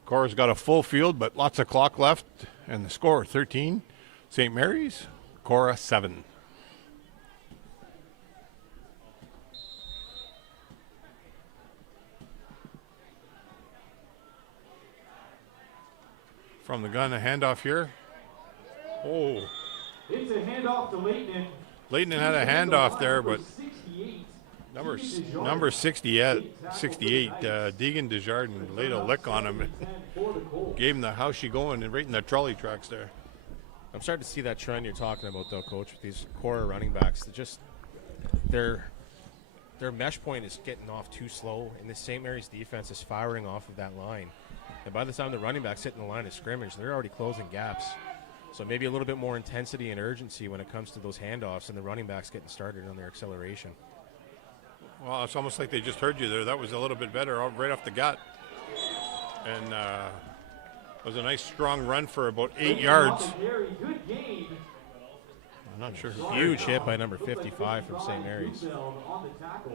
Korah's got a full field, but lots of clock left, and the score 13, St. Mary's, Korah 7. From the gun, a handoff here. Oh, It's a handoff to Leighton. Leighton had a handoff there, but 68. number 68, Deegan Desjardins laid a lick on him. Gave him the how's she going and right in the trolley tracks there. I'm starting to see that trend you're talking about, though, Coach, with these Korah running backs. Their mesh point is getting off too slow, and the St. Mary's defense is firing off of that line. And by the time the running backs hit in the line of scrimmage, they're already closing gaps. So maybe a little bit more intensity and urgency when it comes to those handoffs and the running backs getting started on their acceleration. Well, it's almost like they just heard you there. That was a little bit better, right off the gut. And it was a nice strong run for about 8 yards. Good gain. I'm not sure. Huge hit by number 55 from St. Mary's.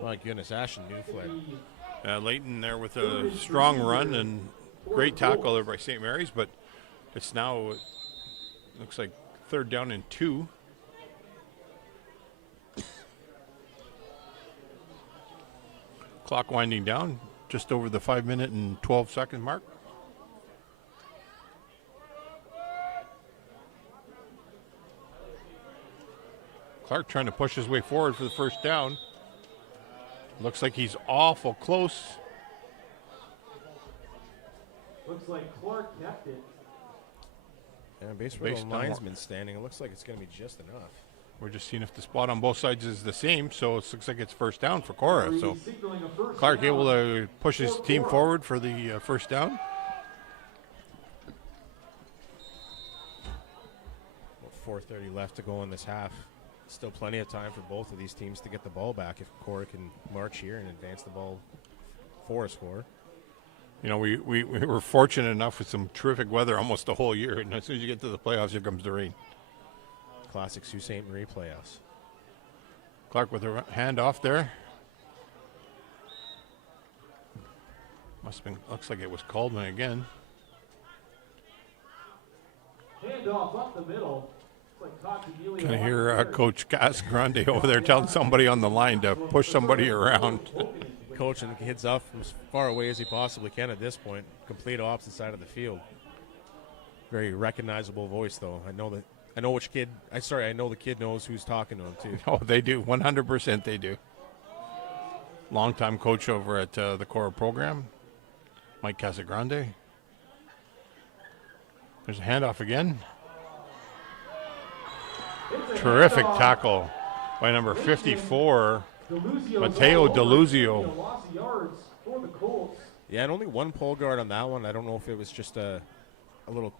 My goodness, Ashton Newflair. Leighton there with a strong run and great tackle there by St. Mary's, but it's now, it looks like 3rd down and 2. Clock winding down, just over the 5-minute and 12-second mark. Clark trying to push his way forward for the first down. Looks like he's awful close. Looks like Clark kept it. And based on the linesman standing, it looks like it's going to be just enough. We're just seeing if the spot on both sides is the same, so it looks like it's first down for Korah. So Clark able to push his team forward for the first down. About 4:30 left to go in this half. Still plenty of time for both of these teams to get the ball back if Korah can march here and advance the ball for a score. You know, we were fortunate enough with some terrific weather almost the whole year, and as soon as you get to the playoffs, here comes the rain. Classic Sault Ste. Marie playoffs. Clark with a hand off there. Must have been, looks like it was Coleman again. Handoff up the middle. Can I hear Coach Grande over there telling somebody on the line to push somebody around? Coaching the kids up from as far away as he possibly can at this point. Complete opposite side of the field. Very recognizable voice, though. I know the kid knows who's talking to him, too. Oh, they do. 100% they do. Longtime coach over at the Korah program, Mike Casagrande. There's a handoff again. Terrific tackle by number 54, Mateo DeLuzio. Yeah, and only one pole guard on that one. I don't know if it was just a little,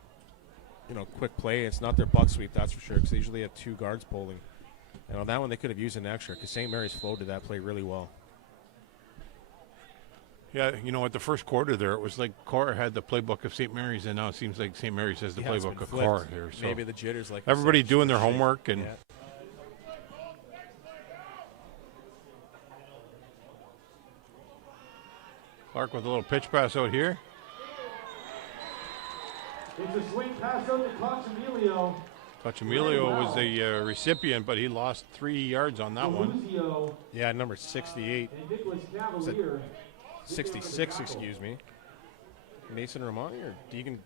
quick play. It's not their buck sweep, that's for sure, because they usually have 2 guards polling. And on that one, they could have used an extra, because St. Mary's flowed to that play really well. Yeah, at the first quarter there, it was like Korah had the playbook of St. Mary's, and now it seems like St. Mary's has the playbook of Korah here. So maybe the jitters, like everybody doing their homework, and Clark with a little pitch pass out here. It's a swing pass out to Cochamilio. Cochamilio was the recipient, but he lost 3 yards on that one. Deluzio Yeah, number 68. and Nicholas Cavalier. 66, excuse me. Mason Romani or Deegan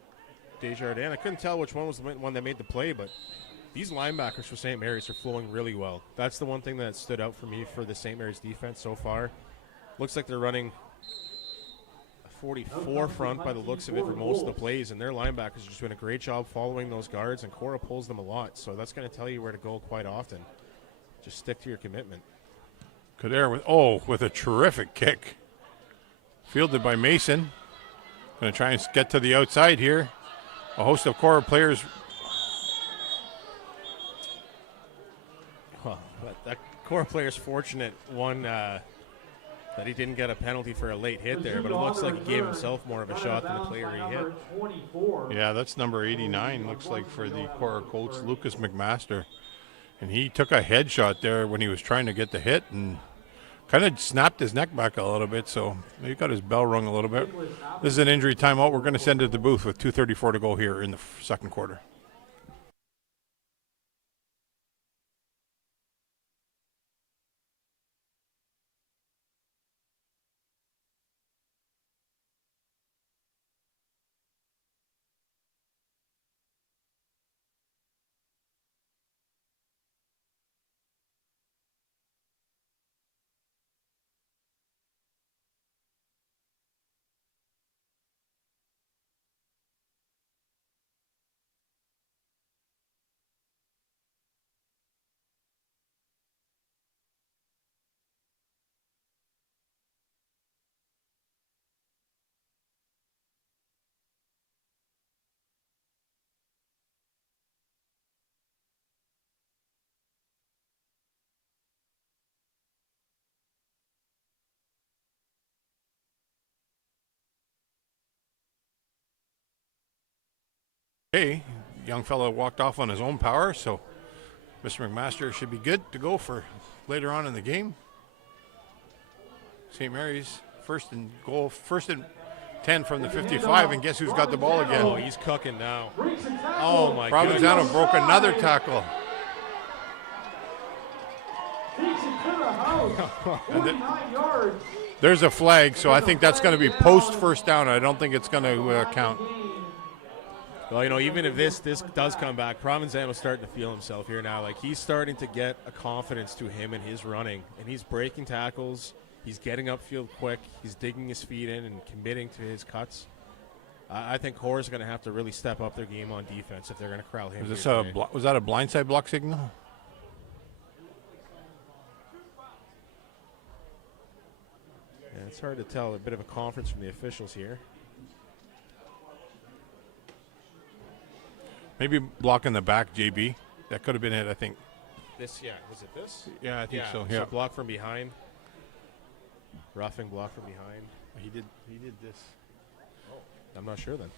Desjardins. I couldn't tell which one was the one that made the play, but these linebackers for St. Mary's are flowing really well. That's the one thing that stood out for me for the St. Mary's defense so far. Looks like they're running a 44 front by the looks of it for most of the plays, and their linebackers are just doing a great job following those guards, and Korah pulls them a lot. So that's going to tell you where to go quite often. Just stick to your commitment. Kader with a terrific kick. Fielded by Mason. Going to try and get to the outside here. A host of Korah players. Well, that Korah player's fortunate one that he didn't get a penalty for a late hit there, but it looks like he gave himself more of a shot than the player he hit. Yeah, that's number 89, looks like, for the Korah Colts, Lucas McMaster. And he took a headshot there when he was trying to get the hit and kind of snapped his neck back a little bit, so he got his bell rung a little bit. This is an injury timeout. We're going to send it to the booth with 2:34 to go here in the second quarter. Okay, young fellow walked off on his own power, so Mr. McMaster should be good to go for later on in the game. St. Mary's first and 10 from the 55, and guess who's got the ball again? Oh, he's cooking now. Oh, my goodness. Provenzano broke another tackle. There's a flag, so I think that's going to be post first down. I don't think it's going to count. Well, you know, even if this does come back, Provenzano's starting to feel himself here now. Like, he's starting to get a confidence to him in his running, and he's breaking tackles. He's getting upfield quick. He's digging his feet in and committing to his cuts. I think Korah's going to have to really step up their game on defense if they're going to corral him. Was that a blindside block signal? Yeah, it's hard to tell. A bit of a conference from the officials here. Maybe block in the back, JB. That could have been it, I think. Was it this? Yeah, I think so. So block from behind. Roughing block from behind. He did this. Oh, I'm not sure then.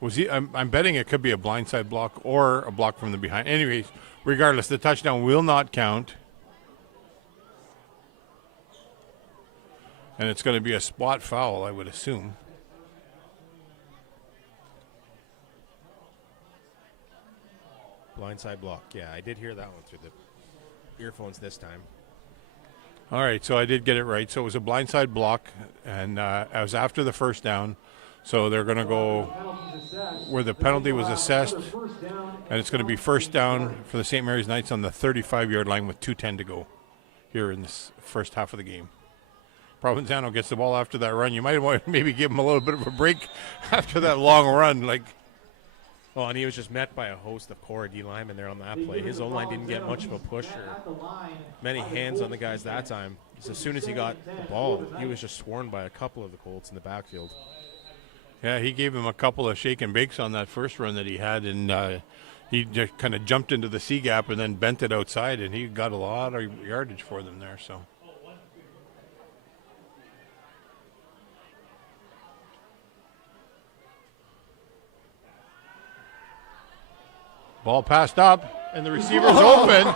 Was he? I'm betting it could be a blindside block or a block from the behind. Anyways, regardless, the touchdown will not count. And it's going to be a spot foul, I would assume. Blindside block. Yeah, I did hear that one through the earphones this time. All right, so I did get it right. So it was a blindside block, and it was after the first down. So they're going to go where the penalty was assessed, and it's going to be first down for the St. Mary's Knights on the 35-yard line with 2:10 to go here in this first half of the game. Provenzano gets the ball after that run. You might want to maybe give him a little bit of a break after that long run. Oh, and he was just met by a host of Korah D linemen there on that play. His O-line didn't get much of a push or many hands on the guys that time. So as soon as he got the ball, he was just swarmed by a couple of the Colts in the backfield. Yeah, he gave him a couple of shake and bakes on that first run that he had, and he just kind of jumped into the C gap and then bent it outside, and he got a lot of yardage for them there. So. Ball passed up, and the receiver's open.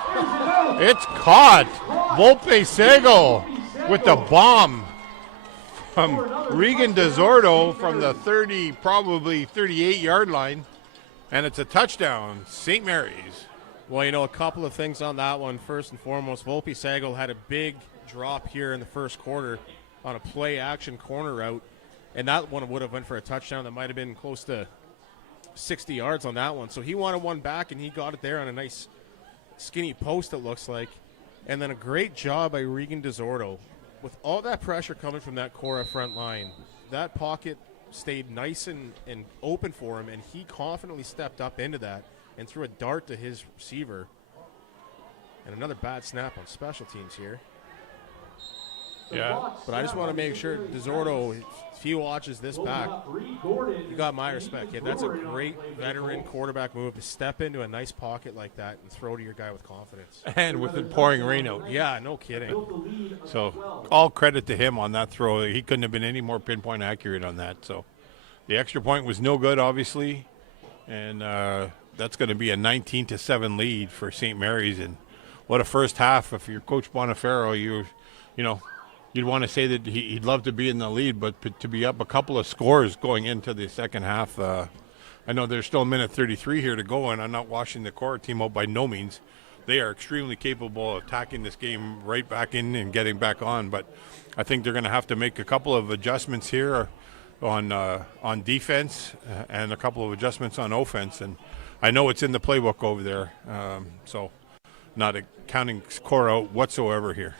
It's caught. Volpe Sego with the bomb. from Regan DeZordo from the 30, probably 38-yard line, and it's a touchdown, St. Mary's. Well, you know, a couple of things on that one. First and foremost, Volpe Sagal had a big drop here in the first quarter on a play-action corner route, and that one would have went for a touchdown. That might have been close to 60 yards on that one. So he wanted one back, and he got it there on a nice skinny post, it looks like. And then a great job by Regan DeZordo. With all that pressure coming from that Korah front line, that pocket stayed nice and open for him, and he confidently stepped up into that and threw a dart to his receiver. And another bad snap on special teams here. Yeah. But I just want to make sure DeZordo, if he watches this back, you got my respect, kid. That's a great veteran quarterback move to step into a nice pocket like that and throw to your guy with confidence. And with it pouring rain out. Yeah, no kidding. So all credit to him on that throw. He couldn't have been any more pinpoint accurate on that. So the extra point was no good, obviously. And that's going to be a 19-7 lead for St. Mary's. And what a first half. If you're Coach Bonifero, you know, you'd want to say that he'd love to be in the lead, but to be up a couple of scores going into the second half, I know there's still a minute 33 here to go, and I'm not washing the Korah team out by no means. They are extremely capable of attacking this game right back in and getting back on, but I think they're going to have to make a couple of adjustments here on defense and a couple of adjustments on offense, and I know it's in the playbook over there, so not counting Korah out whatsoever here.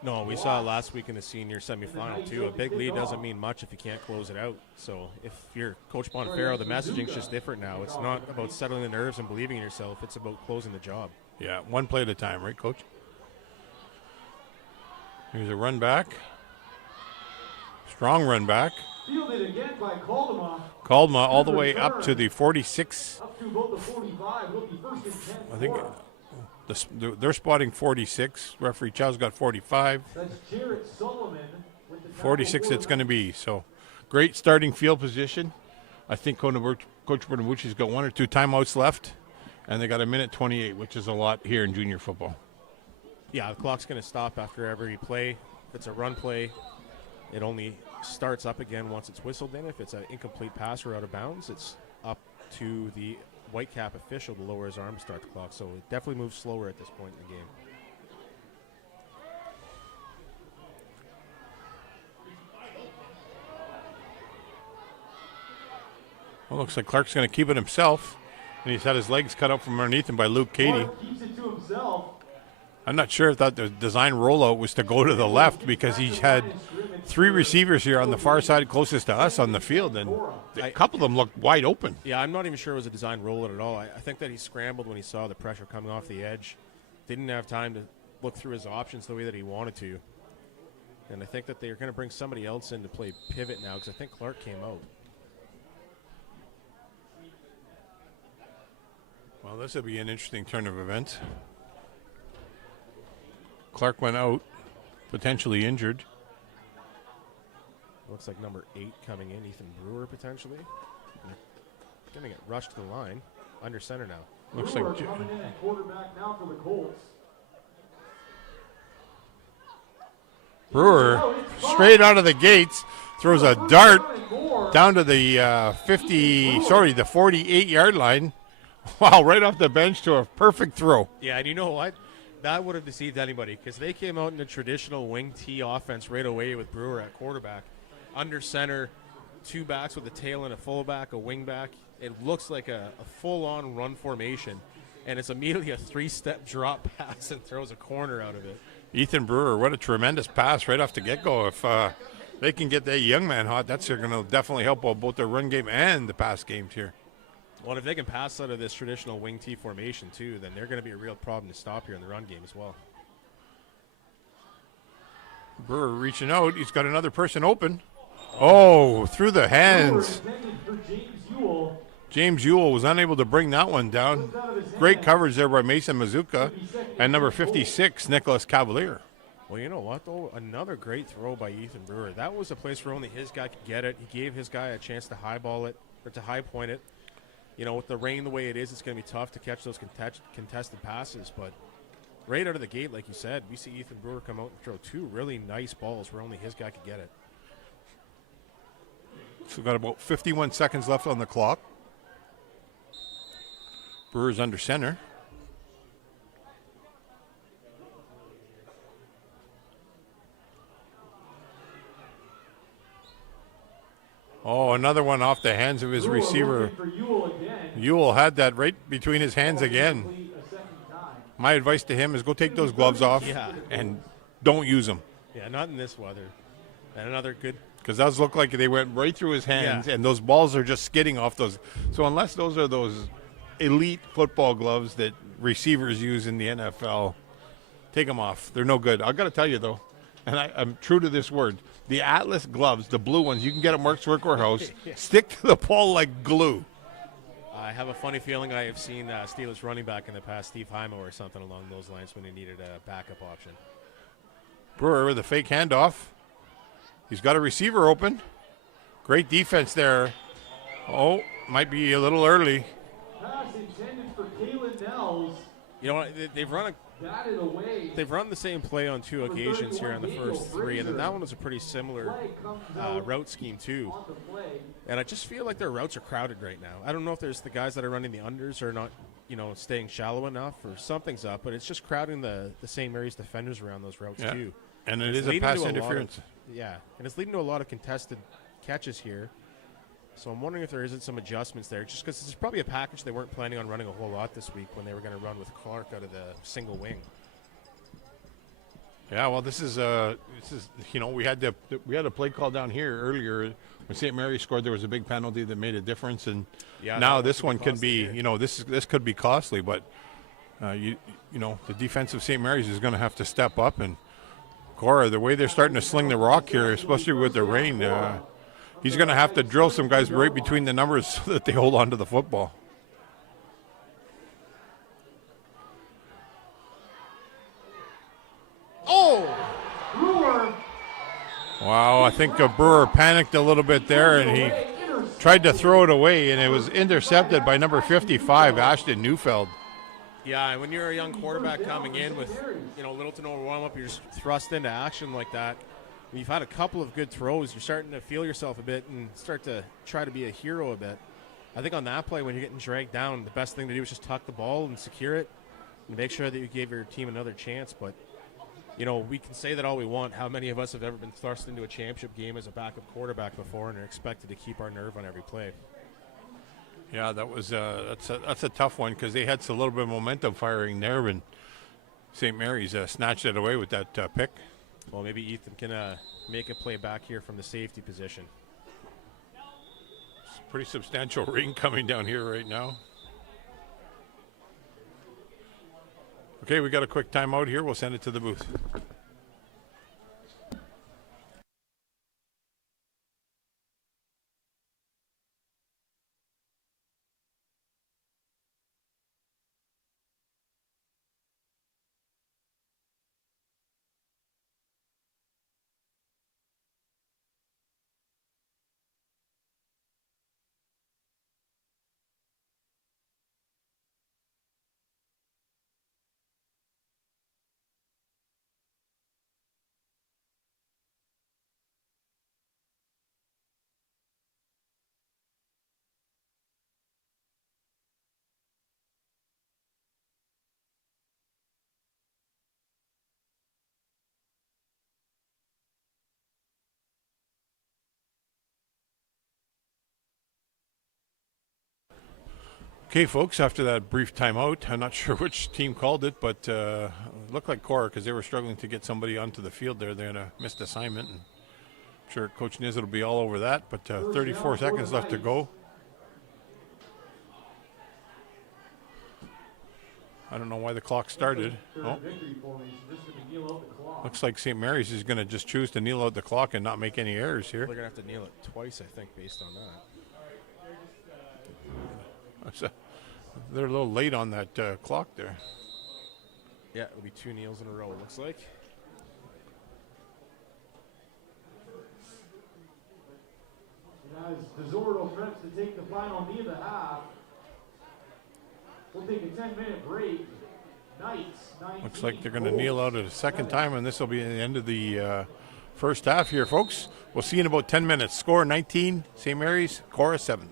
No, we saw it last week in the senior semifinal, too. A big lead doesn't mean much if you can't close it out. So if you're Coach Bonifero, the messaging's just different now. It's not about settling the nerves and believing in yourself. It's about closing the job. Yeah, one play at a time, right, Coach? Here's a run back. Strong run back. Fielded again by Caldema. Caldema all the way up to the 46. Up to about the 45. Will be first and 10. I think they're spotting 46. Referee Chow's got 45. That's Jarrett Sullivan with the 46 it's going to be. So great starting field position. I think Coach Bonabucci's got one or two timeouts left, and they got a minute 28, which is a lot here in junior football. Yeah, the clock's going to stop after every play. If it's a run play, it only starts up again once it's whistled in. If it's an incomplete pass or out of bounds, it's up to the Whitecap official to lower his arm to start the clock. So it definitely moves slower at this point in the game. Well, looks like Clark's going to keep it himself, and he's had his legs cut out from underneath him by Luke Cady. Keeps it to himself. I'm not sure if that the design rollout was to go to the left, because he's had three receivers here on the far side closest to us on the field, and a couple of them looked wide open. Yeah, I'm not even sure it was a design rollout at all. I think that he scrambled when he saw the pressure coming off the edge. Didn't have time to look through his options the way that he wanted to. And I think that they're going to bring somebody else in to play pivot now, because I think Clark came out. Well, this will be an interesting turn of events. Clark went out, potentially injured. Looks like number 8 coming in, Ethan Brewer, potentially. Going to get rushed to the line. Under center now. Looks Brewer like coming in at quarterback now for the Colts. Brewer, straight out of the gates, throws a dart down to the the 48-yard line. Wow, right off the bench to a perfect throw. Yeah, and you know what? That would have deceived anybody, because they came out in a traditional wing T offense right away with Brewer at quarterback. Under center, 2 backs with a tail and a fullback, a wing back. It looks like a full-on run formation, and it's immediately a 3-step drop pass and throws a corner out of it. Ethan Brewer, what a tremendous pass right off the get-go. If they can get that young man hot, that's going to definitely help both their run game and the pass games here. Well, if they can pass out of this traditional wing T formation, too, then they're going to be a real problem to stop here in the run game as well. Brewer reaching out. He's got another person open. Oh, through the hands. James Ewell was unable to bring that one down. Great coverage there by Mason Mazuka and number 56, Nicholas Cavalier. Well, you know what, though? Another great throw by Ethan Brewer. That was a place where only his guy could get it. He gave his guy a chance to highball it, or to high point it. You know, with the rain the way it is, it's going to be tough to catch those contested passes. But right out of the gate, like you said, we see Ethan Brewer come out and throw 2 really nice balls where only his guy could get it. So we've got about 51 seconds left on the clock. Brewers under center. Oh, another one off the hands of his Brewer receiver. looking for Ewell again. Ewell had that right between his hands again. Complete a second time. My advice to him is go take those gloves off and don't use them. Yeah, not in this weather. And another good. Because those look like they went right through his hands, and those balls are just skidding off those. So unless those are those elite football gloves that receivers use in the NFL, take them off. They're no good. I've got to tell you, though, and I'm true to this word, the Atlas gloves, the blue ones, you can get at Mark's Workwear House, stick to the ball like glue. I have a funny feeling I have seen Steelers running back in the past, Steve Heimo or something along those lines when he needed a backup option. Brewer with a fake handoff. He's got a receiver open. Great defense there. Oh, might be a little early. Pass intended for Kalen Nels. You know what? They've run Batted away. They've run the same play on two occasions here on the first three, and then that one was a pretty similar route scheme too. On the play. And I just feel like their routes are crowded right now. I don't know if there's the guys that are running the unders are not, staying shallow enough or something's up, but it's just crowding the St. Mary's defenders around those routes too. And it It's is a leading pass to lot interference. and it's leading to a lot of contested catches here. So I'm wondering if there isn't some adjustments there, just because this is probably a package they weren't planning on running a whole lot this week when they were going to run with Clark out of the single wing. Yeah, well, this is we had a play call down here earlier when St. Mary scored. There was a big penalty that made a difference, and now this one could be this could be costly. But the defensive St. Mary's is going to have to step up, and Korah, the way they're starting to sling the rock here, especially with the rain, he's going to have to drill some guys right between the numbers so that they hold on to the football. Oh! Brewer. Wow, I think Brewer panicked a little bit there, and he tried to throw it away, and it was intercepted by number 55, Ashton Neufeld. Yeah, and when you're a young quarterback coming in with, little to no warm-up, you're just thrust into action like that. When you've had a couple of good throws, you're starting to feel yourself a bit and start to try to be a hero a bit. I think on that play, when you're getting dragged down, the best thing to do is just tuck the ball and secure it and make sure that you gave your team another chance. But, we can say that all we want. How many of us have ever been thrust into a championship game as a backup quarterback before and are expected to keep our nerve on every play? Yeah, that was that's a tough one because they had a little bit of momentum firing there, and St. Mary's snatched it away with that pick. Well, maybe Ethan can make a play back here from the safety position. It's a pretty substantial rain coming down here right now. Okay, we got a quick timeout here. We'll send it to the booth. Okay, folks, after that brief timeout, I'm not sure which team called it, but it looked like Korah because they were struggling to get somebody onto the field there. They had a missed assignment. And I'm sure Coach Nizzle will be all over that, but 34 seconds left to go. I don't know why the clock started. Oh. Looks like St. Mary's is going to just choose to kneel out the clock and not make any errors here. They're going to have to kneel it twice, I think, based on that. They're a little late on that clock there. Yeah, it'll be 2 kneels in a row, it looks like. As DeZordo preps to take the final knee of the half, we'll take a 10-minute break. Knights, 19. Looks like they're going to kneel out a second time, and this will be the end of the first half here, folks. We'll see you in about 10 minutes. Score 19, St. Mary's, Korah 7.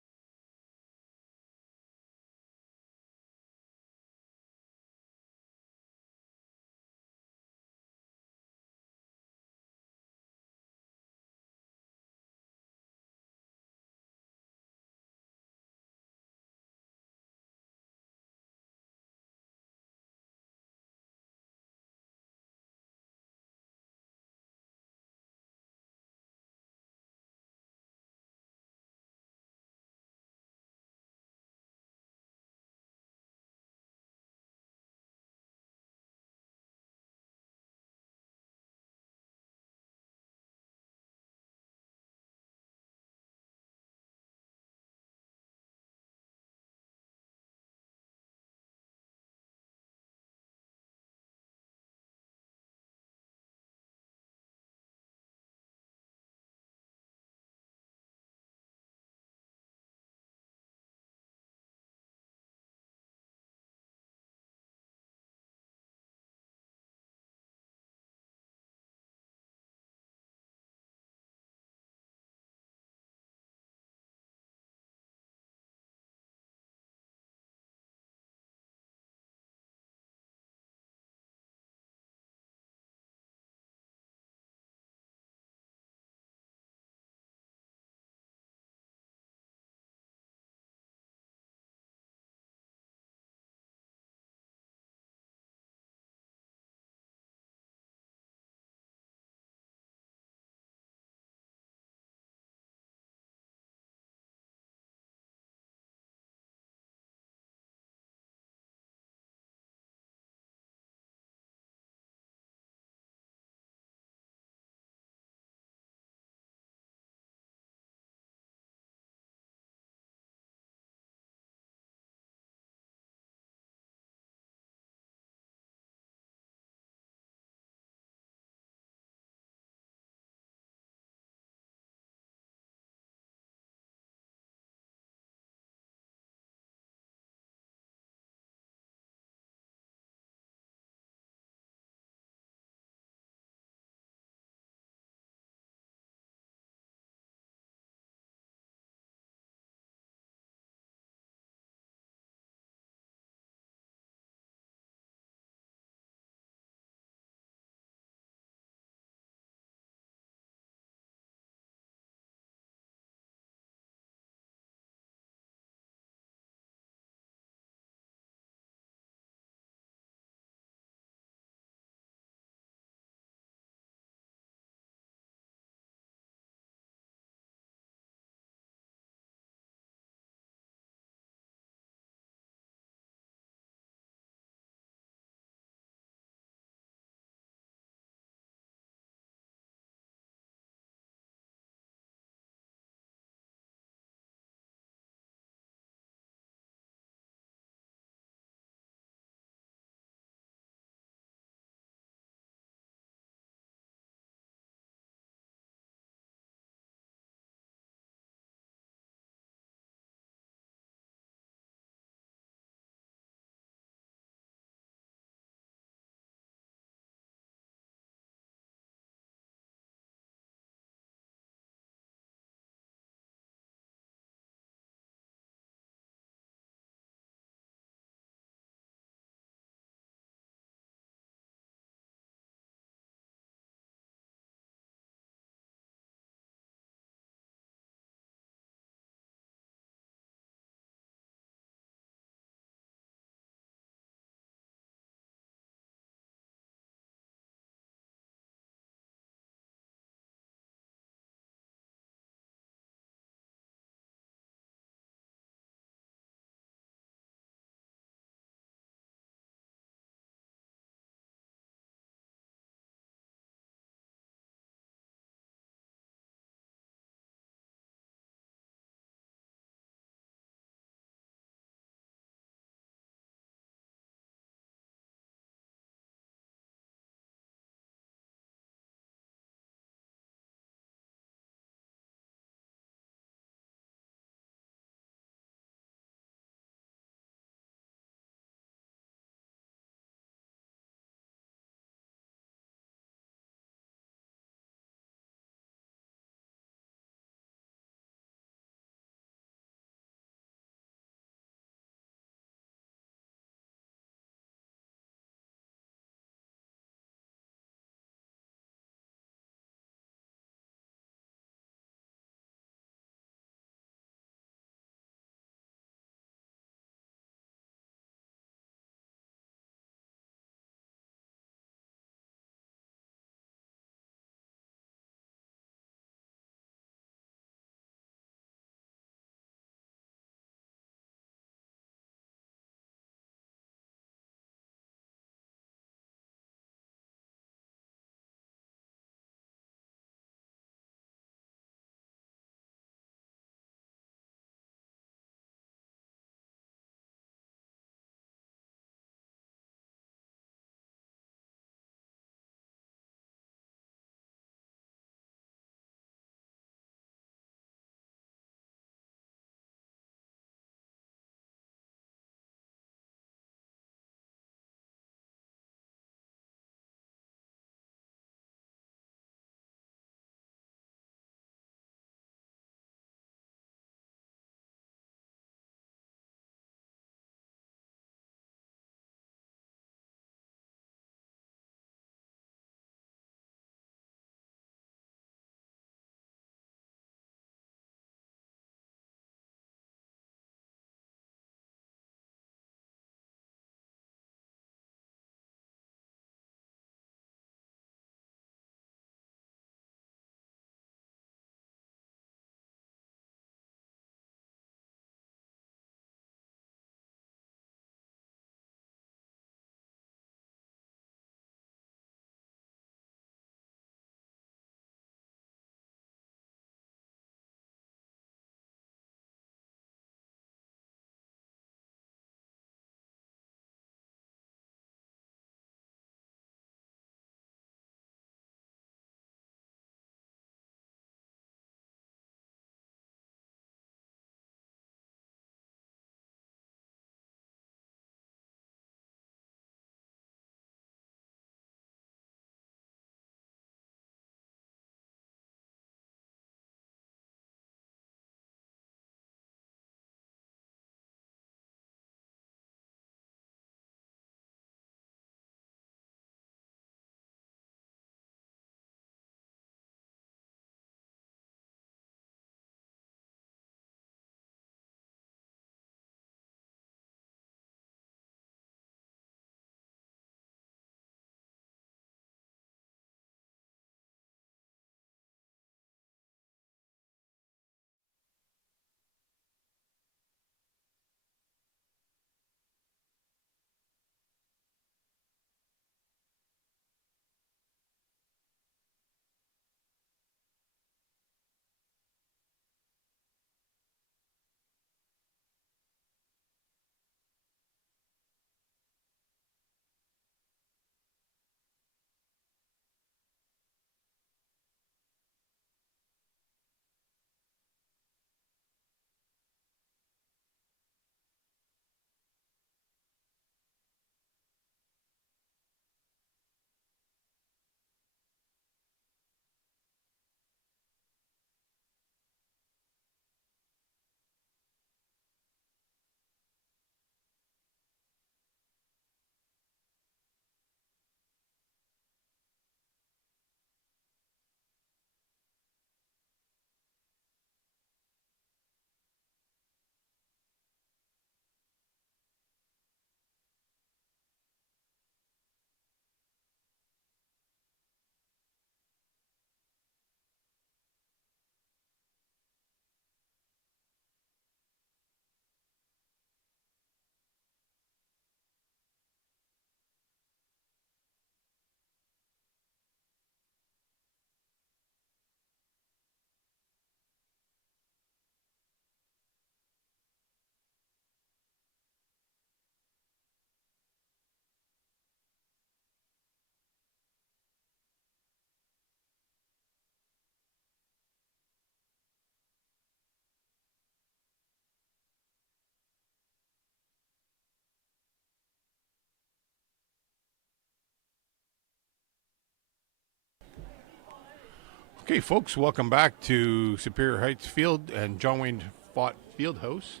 Okay, folks, welcome back to Superior Heights Field and John Wayne Fott Fieldhouse.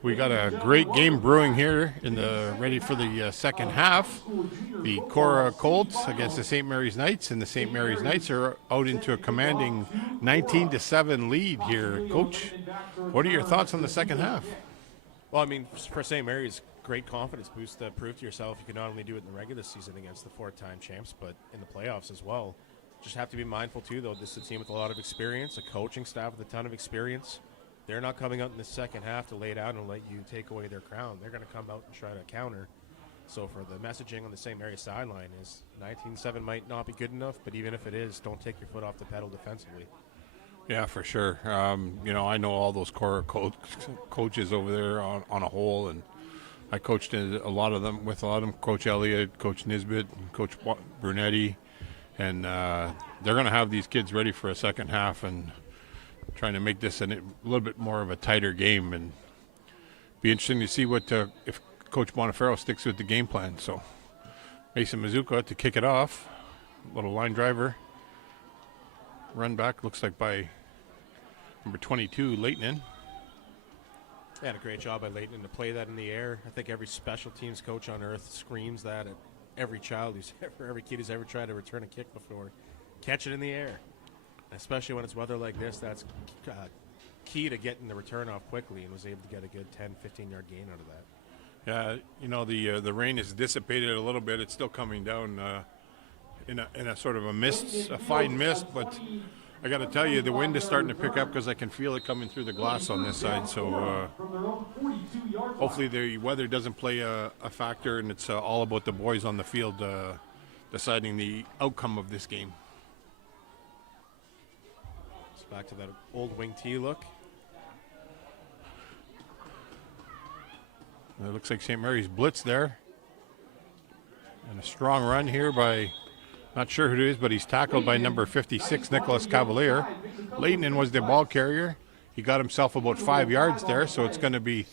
We got a great game brewing here ready for the second half. The Korah Colts against the St. Mary's Knights, and the St. Mary's Knights are out into a commanding 19-7 lead here. Coach, what are your thoughts on the second half? Well, I mean, for St. Mary's, great confidence boost to prove to yourself you can not only do it in the regular season against the four-time champs, but in the playoffs as well. Just have to be mindful, too, though, this is a team with a lot of experience, a coaching staff with a ton of experience. They're not coming out in the second half to lay down and let you take away their crown. They're going to come out and try to counter. So for the messaging on the St. Mary's sideline is 19-7 might not be good enough, but even if it is, don't take your foot off the pedal defensively. Yeah, for sure. I know all those Korah coaches over there on a whole, and I coached a lot of them, Coach Elliott, Coach Nisbet, Coach Brunetti, and they're going to have these kids ready for a second half and trying to make this a little bit more of a tighter game, and be interesting to see if Coach Bonifero sticks with the game plan. So Mason Mazuka to kick it off, little line driver, run back, looks like by number 22, Leighton. Had a great job by Leighton to play that in the air. I think every special teams coach on earth screams that at every kid who's ever tried to return a kick before. Catch it in the air. Especially when it's weather like this, that's key to getting the return off quickly, and was able to get a good 10, 15-yard gain out of that. Yeah, the rain has dissipated a little bit. It's still coming down in a sort of a fine mist, but I got to tell you, the wind is starting to pick up because I can feel it coming through the glass on this side. So hopefully the weather doesn't play a factor, and it's all about the boys on the field deciding the outcome of this game. Back to that old wing T look. It looks like St. Mary's blitz there. And a strong run here by, not sure who it is, but he's tackled by number 56, Nicholas Cavalier. Leighton was the ball carrier. He got himself about 5 yards there, so it's going to be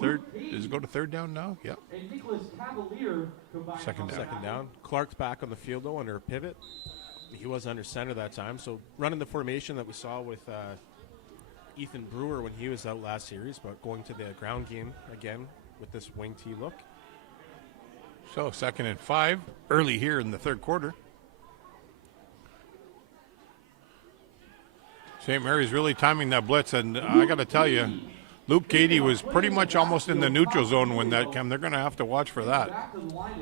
third. Does it go to third down now? Yeah. Second down. Clark's back on the field, though, under a pivot. He was under center that time, so running the formation that we saw with Ethan Brewer when he was out last series, but going to the ground game again with this wing T look. So 2nd and 5, early here in the third quarter. St. Mary's really timing that blitz, and I got to tell you, Luke Cady was pretty much almost in the neutral zone when that came. They're going to have to watch for that.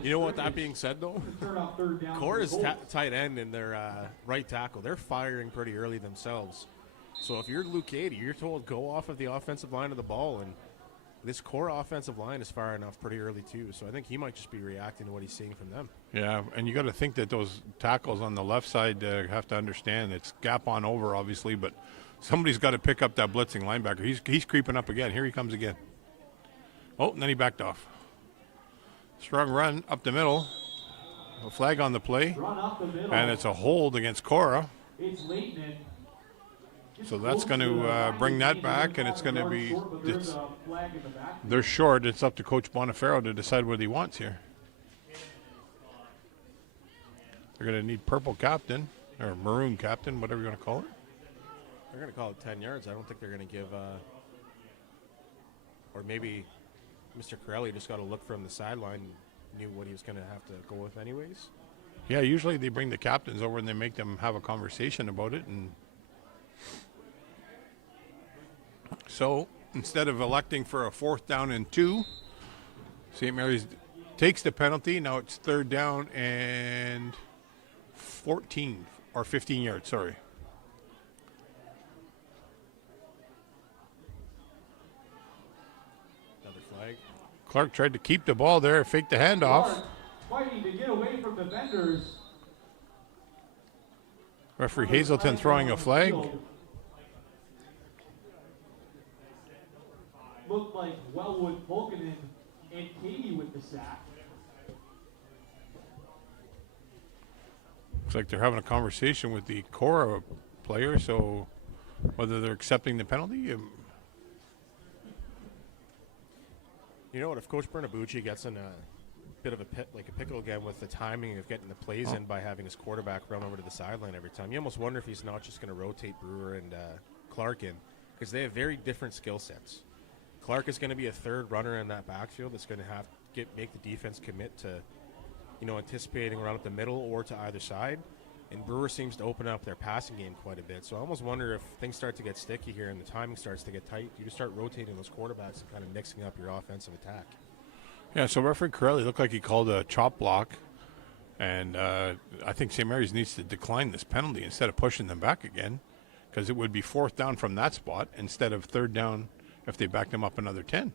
You know what, that being said, though, Korah's tight end and their right tackle, they're firing pretty early themselves. So if you're Luke Cady, you're told go off of the offensive line of the ball, and this Korah offensive line is firing off pretty early too. So I think he might just be reacting to what he's seeing from them. Yeah, and you got to think that those tackles on the left side have to understand it's gap on over, obviously, but somebody's got to pick up that blitzing linebacker. He's creeping up again. Here he comes again. Oh, and then he backed off. Strong run up the middle. A flag on the play. And it's a hold against Korah. So that's going to bring that back, and it's going to be they're short. It's up to Coach Bonifero to decide what he wants here. They're going to need purple captain, or maroon captain, whatever you want to call it. They're going to call it 10 yards. I don't think they're going to give or maybe Mr. Corelli just got to look from the sideline and knew what he was going to have to go with anyways. Yeah, usually they bring the captains over and they make them have a conversation about it. And so instead of electing for a 4th down and 2, St. Mary's takes the penalty. Now it's 3rd down and 14 or 15 yards, sorry. Clark tried to keep the ball there, fake the handoff. Fighting to get away from defenders. Referee Hazelton throwing a flag. Looked like Wellwood, Volkanen, and Katie with the sack. Looks like they're having a conversation with the Korah player, so whether they're accepting the penalty. You know what, if Coach Bernabucci gets in a bit of a pickle again with the timing of getting the plays in by having his quarterback run over to the sideline every time. You almost wonder if he's not just going to rotate Brewer and Clark in, because they have very different skill sets. Clark is going to be a third runner in that backfield that's going to make the defense commit to, anticipating around up the middle or to either side. And Brewer seems to open up their passing game quite a bit. So I almost wonder if things start to get sticky here and the timing starts to get tight, you just start rotating those quarterbacks and kind of mixing up your offensive attack. Yeah, so referee Corelli looked like he called a chop block, and I think St. Mary's needs to decline this penalty instead of pushing them back again, because it would be 4th down from that spot instead of 3rd down if they back them up another 10.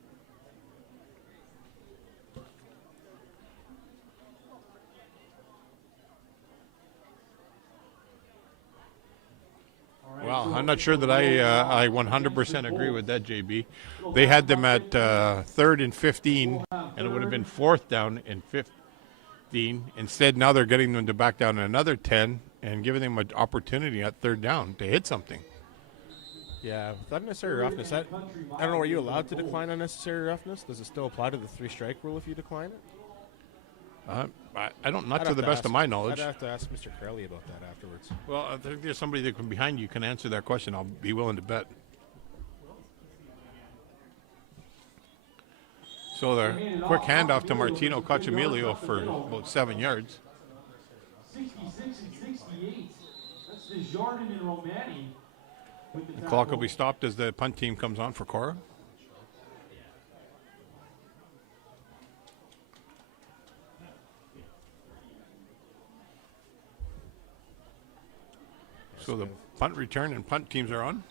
Well, I'm not sure that I 100% agree with that, JB. They had them at 3rd and 15, and it would have been 4th down and 15. Instead, now they're getting them to back down another 10 and giving them an opportunity at 3rd down to hit something. Yeah, without unnecessary roughness, I don't know, are you allowed to decline unnecessary roughness? Does it still apply to the 3-strike rule if you decline it? I don't, not to the best of my knowledge. I'd have to ask Mr. Crowley about that afterwards. Well, I think there's somebody that can behind you can answer that question. I'll be willing to bet. So the quick handoff to Martino Cacciamilio for about 7 yards. 66 and 68. That's Desjardins and Romani. The clock will be stopped as the punt team comes on for Korah. So the punt return and punt teams are on.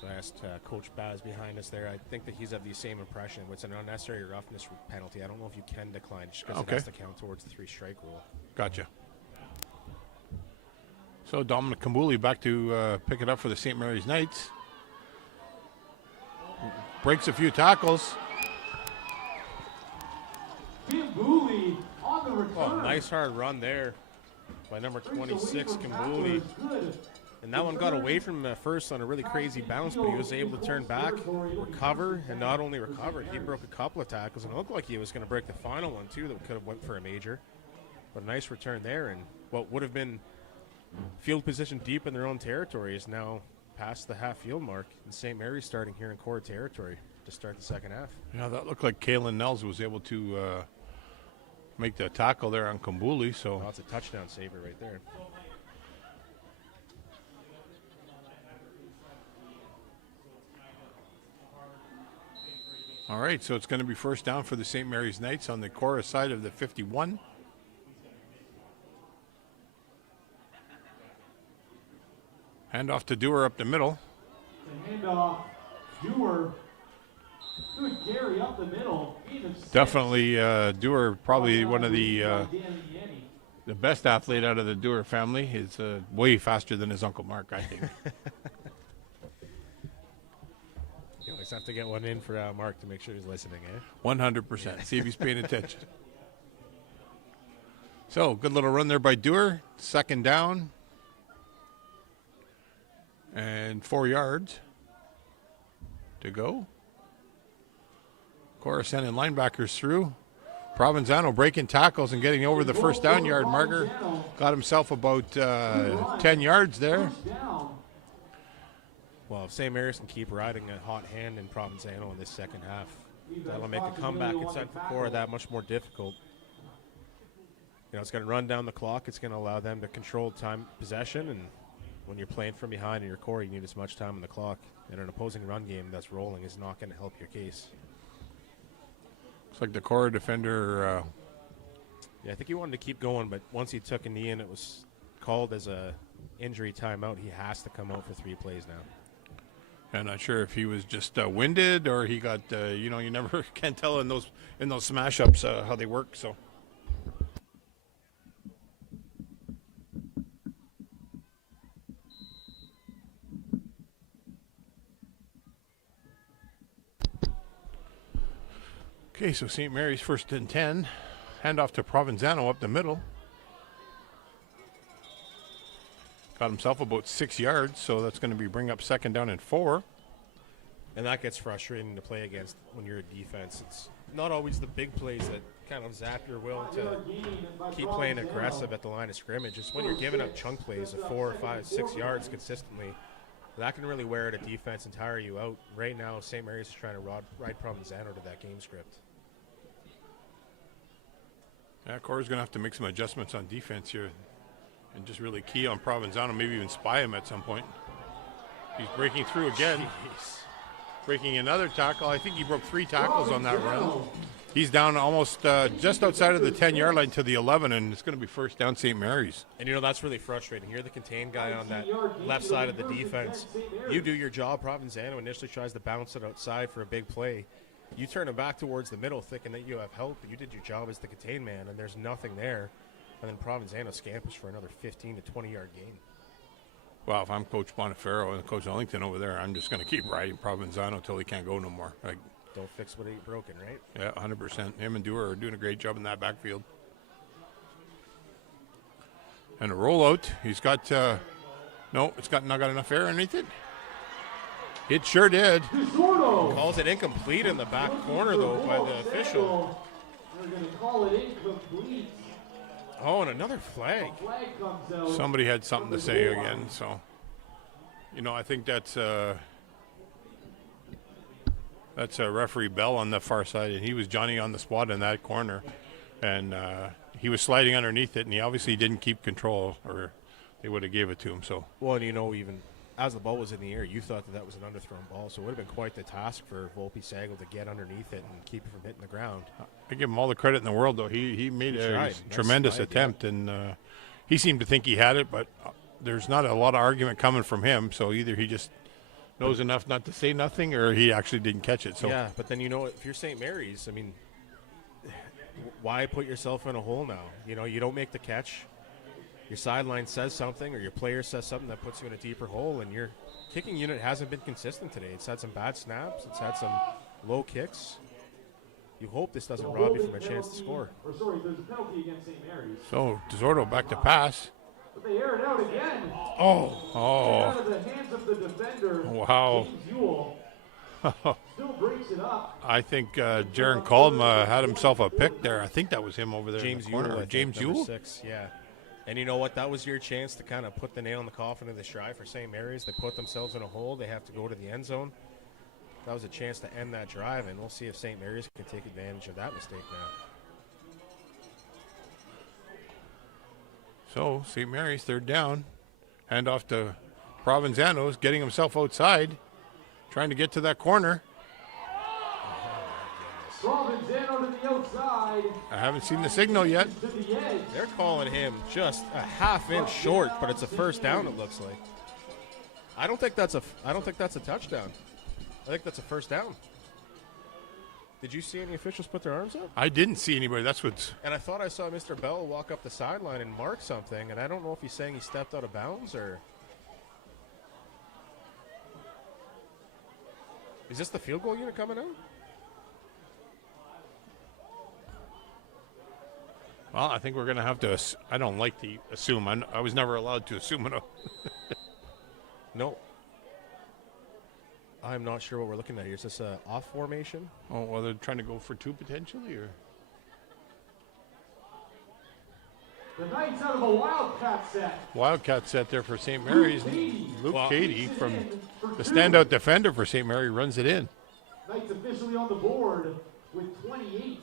So I asked Coach Baz behind us there. I think that he's of the same impression. It's an unnecessary roughness penalty. I don't know if you can decline just because it has to count towards the 3-strike rule. Gotcha. So Dominic Kambuli back to pick it up for the St. Mary's Knights. Breaks a few tackles. Kambuli on the return. Oh, nice hard run there by number 26, Kambuli. And that one got away from him at first on a really crazy bounce, but he was able to turn back, recover, and not only recovered, he broke a couple of tackles, and it looked like he was going to break the final one, too, that could have went for a major. But a nice return there, and what would have been field position deep in their own territory is now past the half-field mark, and St. Mary's starting here in Korah territory to start the second half. Yeah, that looked like Kalen Nels was able to make the tackle there on Kambuli. So that's a touchdown saver right there. All right, so it's going to be 1st down for the St. Mary's Knights on the Korah side of the 51. Handoff to Dewar up the middle. The handoff, Dewar. Good carry up the middle. Definitely Dewar, probably one of the best athlete out of the Dewar family. He's way faster than his Uncle Mark, I think. You always have to get one in for Mark to make sure he's listening, eh? 100%. See if he's paying attention. So, good little run there by Dewar. 2nd down. And 4 yards to go. Korah sending linebackers through. Provenzano breaking tackles and getting over the 1st down yard marker. Got himself about 10 yards there. Well, if St. Mary's can keep riding a hot hand in Provenzano in this second half, that'll make the comeback inside for Korah that much more difficult. You know, it's going to run down the clock. It's going to allow them to control time possession, and when you're playing from behind in your core, you need as much time on the clock. And an opposing run game that's rolling is not going to help your case. Looks like the Korah defender. Yeah, I think he wanted to keep going, but once he took a knee and it was called as a injury timeout, he has to come out for 3 plays now. I'm not sure if he was just winded or he got. You never can tell in those smash ups how they work. So. Okay, so St. Mary's 1st and 10. Handoff to Provenzano up the middle. Got himself about 6 yards, so that's going to be bring up 2nd down and 4. And that gets frustrating to play against when you're a defense. not always the big plays that kind of zap your will to keep playing aggressive at the line of scrimmage. It's when you're giving up chunk plays of 4, 5, 6 yards consistently. That can really wear a defense and tire you out. Right now, St. Mary's is trying to ride Provenzano to that game script. Yeah, Korah's going to have to make some adjustments on defense here and just really key on Provenzano, maybe even spy him at some point. He's breaking through again. Jeez. Breaking another tackle. I think he broke 3 tackles on that run. He's down almost just outside of the 10-yard line to the 11, and it's going to be first down St. Mary's. And, that's really frustrating. You're the contained guy on that left side of the defense. You do your job. Provenzano initially tries to bounce it outside for a big play. You turn it back towards the middle thinking that you have help, but you did your job as the contained man, and there's nothing there. And then Provenzano scampers for another 15 to 20-yard gain. Well, if I'm Coach Boniferro and Coach Ellington over there, I'm just going to keep riding Provenzano until he can't go no more. Don't fix what ain't broken, right? Yeah, 100%. Him and Dewar are doing a great job in that backfield. And a rollout. He's got, it's not got enough air underneath it. It sure did. Calls it incomplete in the back corner, though, by the official. They're going to call it incomplete. Oh, and another flag. Flag comes out. Somebody had something to say again, so. I think that's referee Bell on the far side, and he was Johnny on the spot in that corner. And he was sliding underneath it, and he obviously didn't keep control, or they would have gave it to him. So. Well, and even as the ball was in the air, you thought that was an underthrown ball, so it would have been quite the task for Volpe Sagal to get underneath it and keep it from hitting the ground. I give him all the credit in the world, though. He made a tremendous attempt, and he seemed to think he had it, but there's not a lot of argument coming from him, so either he just knows enough not to say nothing, or he actually didn't catch it. So yeah, but then if you're St. Mary's, why put yourself in a hole now? You don't make the catch. Your sideline says something, or your player says something that puts you in a deeper hole, and your kicking unit hasn't been consistent today. It's had some bad snaps. It's had some low kicks. You hope this doesn't rob you from a chance to score. There's a penalty against St. Mary's. So DeSordo back to pass. But they air it out again. Oh. Out of the hands of the defender. Wow. James Ewell still breaks it up. I think Jaron Caldma had himself a pick there. I think that was him over there James in the corner. Ewell, James Ewell? 6, yeah. And you know what? That was your chance to kind of put the nail in the coffin of this drive for St. Mary's. They put themselves in a hole. They have to go to the end zone. That was a chance to end that drive, and we'll see if St. Mary's can take advantage of that mistake now. So St. Mary's, third down. Hand off to Provenzano's, getting himself outside, trying to get to that corner. Provenzano to the outside. I haven't seen the signal yet. To the edge. They're calling him just a half-inch short, but it's a first down, it looks like. I don't think that's a touchdown. I think that's a first down. Did you see any officials put their arms up? I didn't see anybody. That's what's. And I thought I saw Mr. Bell walk up the sideline and mark something, and I don't know if he's saying he stepped out of bounds or. Is this the field goal unit coming out? Well, I think we're going to have to. I don't like to assume. I was never allowed to assume it. No. I'm not sure what we're looking at here. Is this a off formation? Oh, well, they're trying to go for 2 potentially, or. The Knights out of a Wildcat set. Wildcat set there for St. Mary's. Luke Cady from the standout defender for St. Mary runs it in. Knights officially on the board with 28.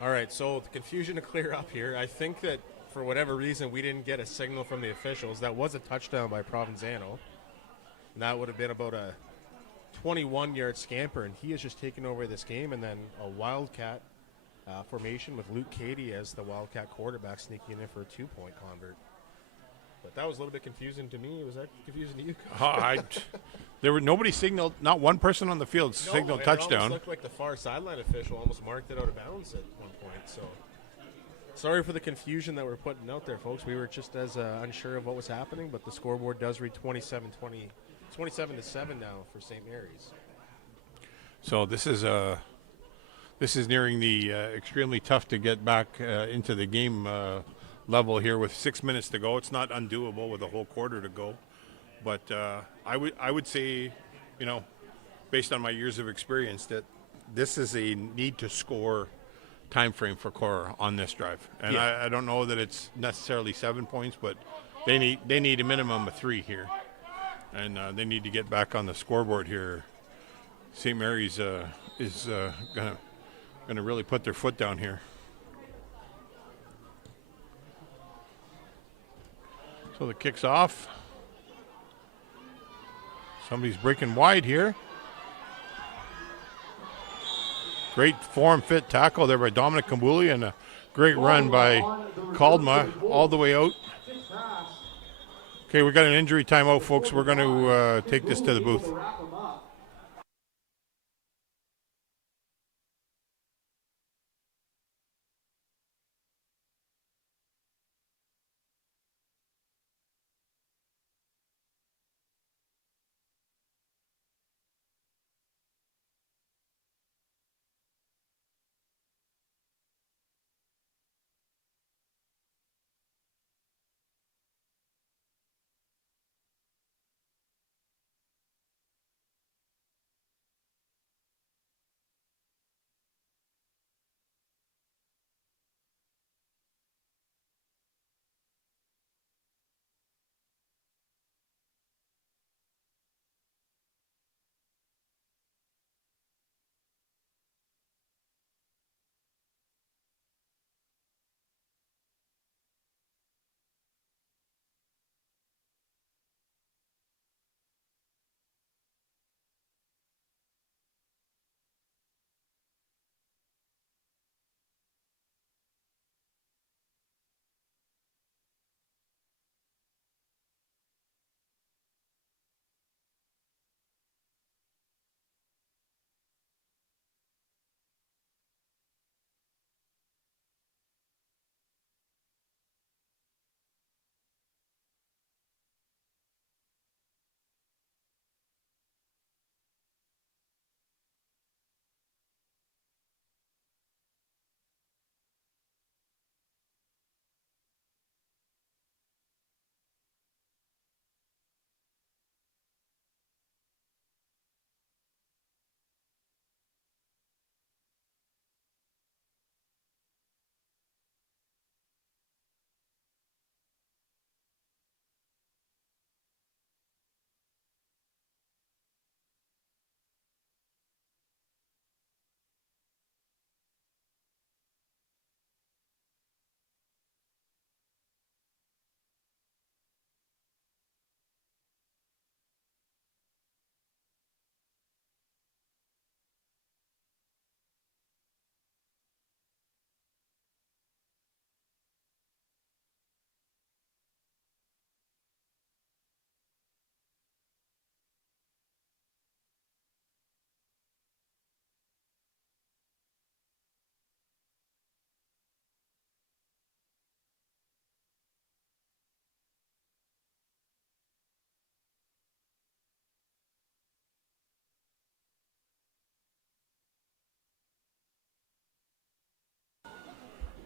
All right, so the confusion to clear up here. I think that for whatever reason we didn't get a signal from the officials. That was a touchdown by Provenzano. And that would have been about a 21-yard scamper, and he has just taken over this game. And then a Wildcat formation with Luke Cady as the Wildcat quarterback sneaking in for a 2-point convert. But that was a little bit confusing to me. Was that confusing to you? There were nobody signaled. Not one person on the field signaled touchdown. It looked like the far sideline official almost marked it out of bounds at one point. So sorry for the confusion that we're putting out there, folks. We were just as unsure of what was happening, but the scoreboard does read 27-7 now for St. Mary's. So this is nearing the extremely tough to get back into the game level here with 6 minutes to go. It's not undoable with a whole quarter to go, but I would say, based on my years of experience, that this is a need to score time frame for Korah on this drive. And I don't know that it's necessarily 7 points, but they need a minimum of 3 here. And they need to get back on the scoreboard here. St. Mary's is gonna really put their foot down here. So the kick's off. Somebody's breaking wide here. Great form fit tackle there by Dominic Kambuli, and a great run by Kaldma all the way out. Okay, we got an injury timeout, folks. We're going to take this to the booth.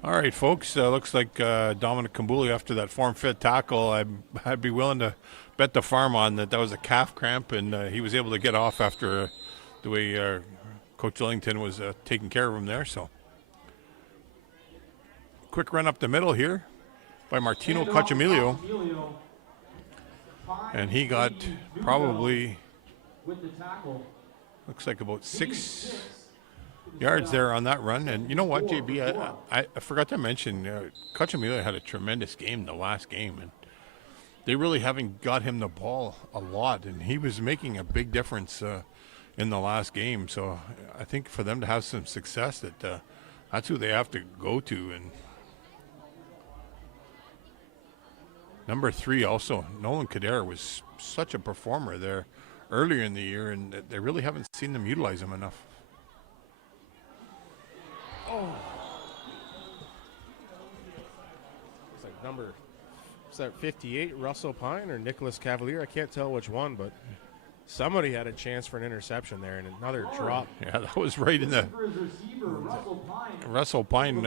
All right, folks. Looks like Dominic Kambuli, after that form-fit tackle, I'd be willing to bet the farm on that was a calf cramp, and he was able to get off after the way Coach Ellington was taking care of him there. So, quick run up the middle here by Martino Cacciamilio, and he got probably, looks like about 6 yards there on that run. And you know what, JB, I forgot to mention, Cacciamilio had a tremendous game the last game, and they really haven't got him the ball a lot, and he was making a big difference in the last game. So I think for them to have some success, that's who they have to go to. And number 3 also, Nolan Kader, was such a performer there earlier in the year, and they really haven't seen them utilize him enough. Oh. It's like number, is that 58, Russell Pine or Nicholas Cavalier? I can't tell which one, but somebody had a chance for an interception there and another drop. Yeah, that was right in the... Russell Pine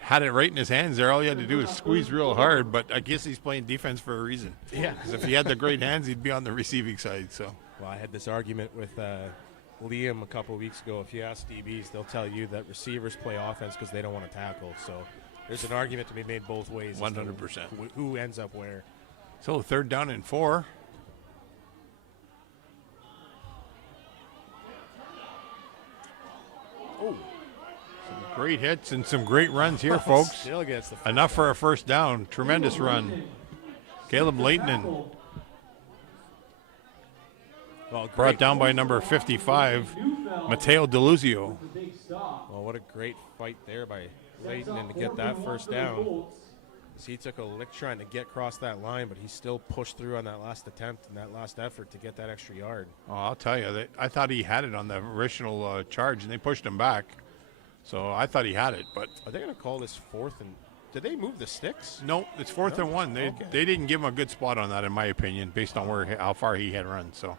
had it right in his hands there. All he had to do was squeeze real hard, but I guess he's playing defense for a reason. Yeah. Because if he had the great hands, he'd be on the receiving side. So. Well, I had this argument with Liam a couple of weeks ago, if you ask DBs, they'll tell you that receivers play offense because they don't want to tackle. So there's an argument to be made both ways. 100%. Who ends up where. So 3rd down and 4. Oh, Great hits and some great runs here, folks. still gets the first Enough for down. a first down. Tremendous run. Caleb Leighton Well, brought great. down by number 55, Matteo DeLuzio. Well, what a great fight there by Leighton and to get that first down. He took a lick trying to get across that line, but he still pushed through on that last attempt and that last effort to get that extra yard. Oh, I'll tell you, I thought he had it on the original charge, and they pushed him back. So I thought he had it, but Are they going to call this 4th and... Did they move the sticks? no, it's 4th and 1. They didn't give him a good spot on that, in my opinion, based on how far he had run. So.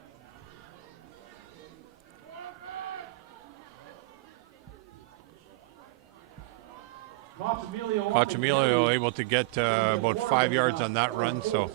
Cochamilio able to get about 5 yards on that run, so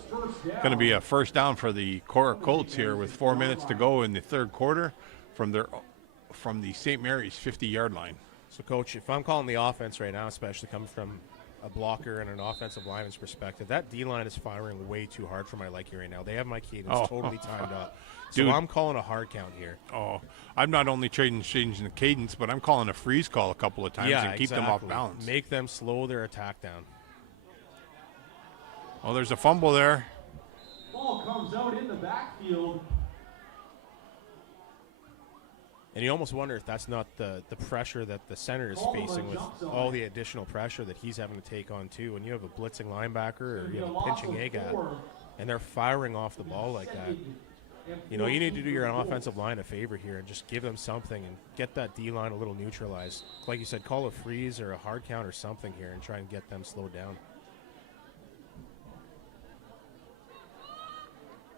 going to be a first down for the Korah Colts here with 4 minutes to go in the 3rd quarter from the St. Mary's 50-yard line. So, Coach, if I'm calling the offense right now, especially coming from a blocker and an offensive lineman's perspective, that D-line is firing way too hard for my liking right now. They have my cadence totally timed up. So Dude. I'm calling a hard count here. Oh, I'm not only changing the cadence, but I'm calling a freeze call a couple of times and keep them off balance. Make them slow their attack down. Oh, there's a fumble there. Ball comes out in the backfield. And you almost wonder if that's not the pressure that the center is facing with all the additional pressure that he's having to take on, too. When you have a blitzing linebacker or you have a pinching A-gap, and they're firing off the ball like that, you know, you need to do your offensive line a favor here and just give them something and get that D-line a little neutralized. Like you said, call a freeze or a hard count or something here and try and get them slowed down.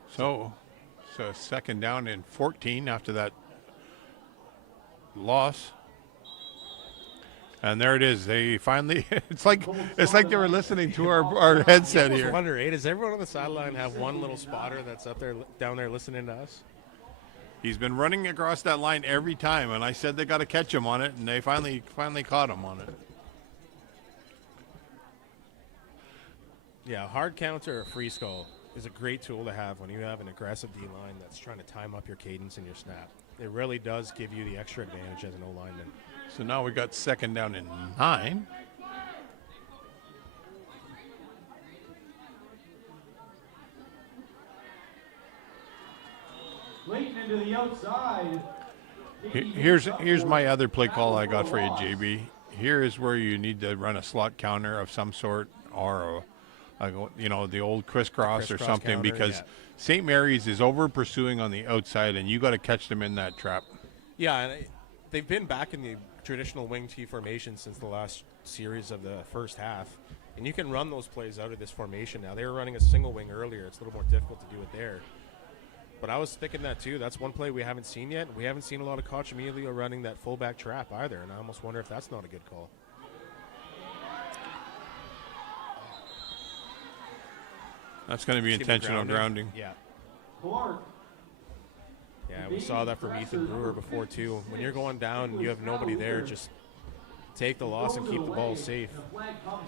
So 2nd down and 14 after that loss. And there it is. They finally, it's like they were listening to our headset I here. wonder, does everyone on the sideline have one little spotter that's up there, down there listening to us? He's been running across that line every time, and I said they got to catch him on it, and they finally caught him on it. Yeah, a hard counter or a freeze call is a great tool to have when you have an aggressive D-line that's trying to time up your cadence and your snap. It really does give you the extra advantage as an O-lineman. So now we got 2nd down and 9. Leighton into the outside. Here's my other play call I got for you, JB. Here is where you need to run a slot counter of some sort, or the old crisscross or something, counter, because yeah. St. Mary's is over pursuing on the outside, and you got to catch them in that trap. Yeah, and they've been back in the traditional wing T formation since the last series of the first half, and you can run those plays out of this formation now. They were running a single wing earlier. It's a little more difficult to do it there. But I was thinking that too. That's one play we haven't seen yet. We haven't seen a lot of Cochamilio running that fullback trap either, and I almost wonder if that's not a good call. That's going to be intentional grounding. Yeah. Clark. Yeah, we saw that from Ethan Brewer before too. When you're going down and you have nobody there, just take the loss and keep the ball safe.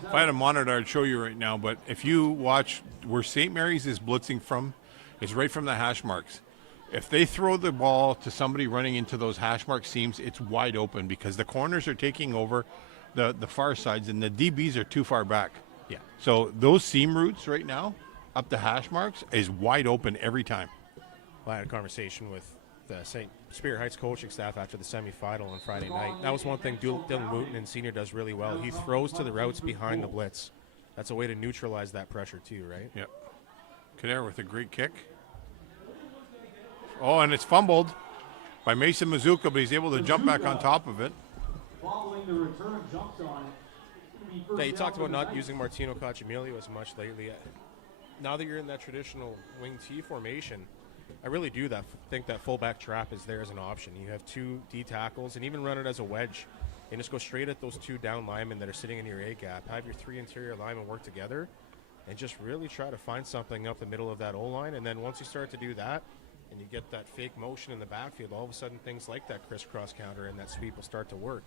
If I had a monitor, I'd show you right now, but if you watch where St. Mary's is blitzing from, it's right from the hash marks. If they throw the ball to somebody running into those hash mark seams, it's wide open because the corners are taking over the far sides and the DBs are too far back. Yeah. So those seam routes right now, up the hash marks, is wide open every time. Well, I had a conversation with the St. Spirit Heights coaching staff after the semifinal on Friday night. That was one thing Dylan Wooten and Senior does really well. He throws to the routes behind the blitz. That's a way to neutralize that pressure too, right? Yep. Kader with a great kick. Oh, and it's fumbled by Mason Mazuka, but he's able to jump back on top of it. Following the return, jumps on it. Yeah, you talked about not using Martino Cochamilio as much lately. Now that you're in that traditional wing T formation, I really do think that fullback trap is there as an option. You have two D tackles and even run it as a wedge and just go straight at those two down linemen that are sitting in your A gap. Have your three interior linemen work together and just really try to find something up the middle of that O line. And then once you start to do that, and you get that fake motion in the backfield, all of a sudden things like that crisscross counter and that sweep will start to work.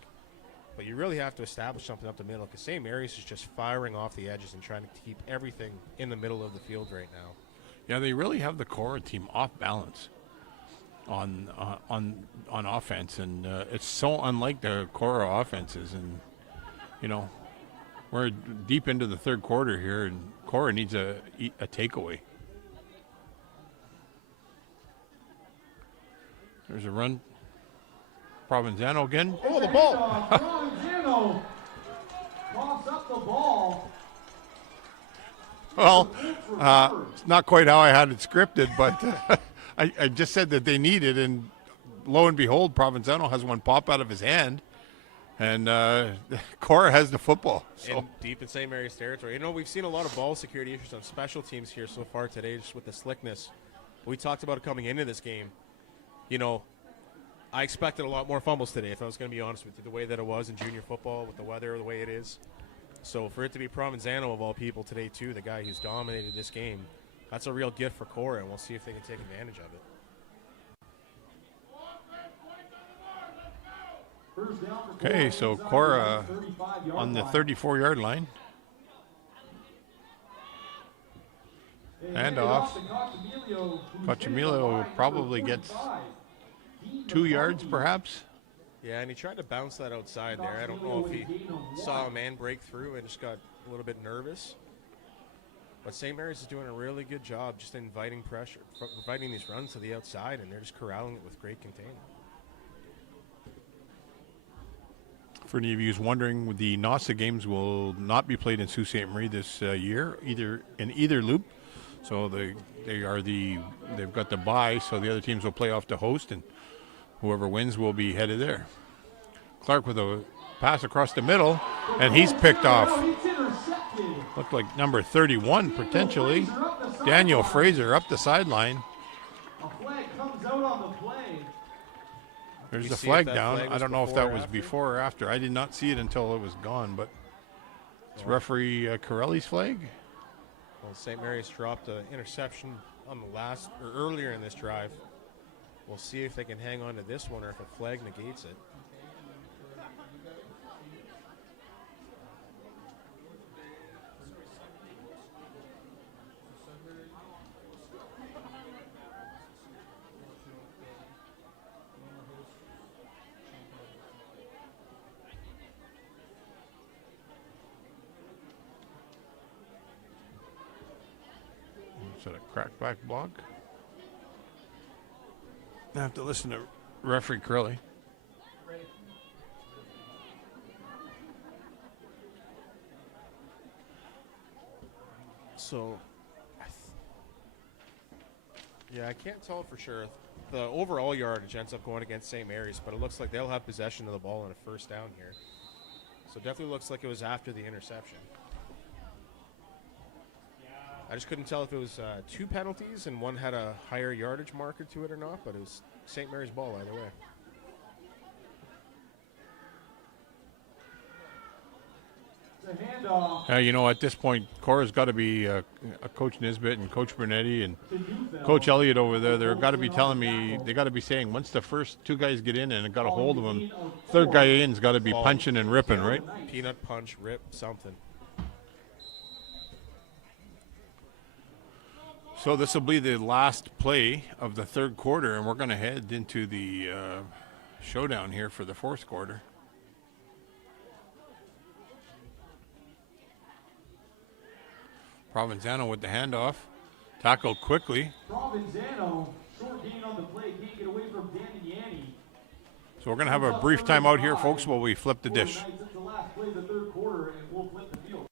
But you really have to establish something up the middle, because St. Mary's is just firing off the edges and trying to keep everything in the middle of the field right now. Yeah, they really have the Korah team off balance on offense, and it's so unlike the Korah offenses. And you know, we're deep into the third quarter here, and Korah needs a takeaway. There's a run. Provenzano again. Oh, the ball! Provenzano coughs up the ball. Well, it's not quite how I had it scripted, but I just said that they need it, and lo and behold, Provenzano has one pop out of his hand, and Korah has the football. So. And deep in St. Mary's territory. You know, we've seen a lot of ball security issues on special teams here so far today, just with the slickness. We talked about it coming into this game. You know, I expected a lot more fumbles today, if I was going to be honest with you, the way that it was in junior football, with the weather the way it is. So for it to be Provenzano, of all people, today, too, the guy who's dominated this game, that's a real gift for Korah, and we'll see if they can take advantage of it. Okay, so Korah on the 34-yard line. And off. Cochamilio probably gets 2 yards, perhaps. Yeah, and he tried to bounce that outside there. I don't know if he saw a man break through and just got a little bit nervous. But St. Mary's is doing a really good job just inviting pressure, inviting these runs to the outside, and they're just corralling it with great containment. For any of you who's wondering, the NASA games will not be played in Sault Ste. Marie this year, either in either loop. So they've got the bye, so the other teams will play off the host, and whoever wins will be headed there. Clark with a pass across the middle, and he's picked off. Looked like number 31 potentially. Daniel Fraser up the sideline. A flag comes out on the play. There's the flag down. I don't know if that was before or after. I did not see it until it was gone, but it's referee Corelli's flag. Well, St. Mary's dropped an interception on the earlier in this drive. We'll see if they can hang on to this one or if a flag negates it. Is that a crackback block? I have to listen to referee Curley. So, I can't tell for sure. The overall yardage ends up going against St. Mary's, but it looks like they'll have possession of the ball on a first down here. So definitely looks like it was after the interception. I just couldn't tell if it was 2 penalties and one had a higher yardage marker to it or not, but it was St. Mary's ball either way. You know, at this point, Korah's got to be Coach Nisbet and Coach Brunetti and Coach Elliott over there. They've got to be telling me, they got to be saying, once the first 2 guys get in and got a hold of them, third guy in's got to be punching and ripping, right? Peanut punch, rip, something. So this will be the last play of the third quarter, and we're going to head into the showdown here for the fourth quarter. Provenzano with the handoff. Tackled quickly. Provenzano, short gain on the play, can't get away from Danny Yanni. So we're going to have a brief timeout here, folks, while we flip the dish. It's the last play of the third quarter, and we'll flip the field.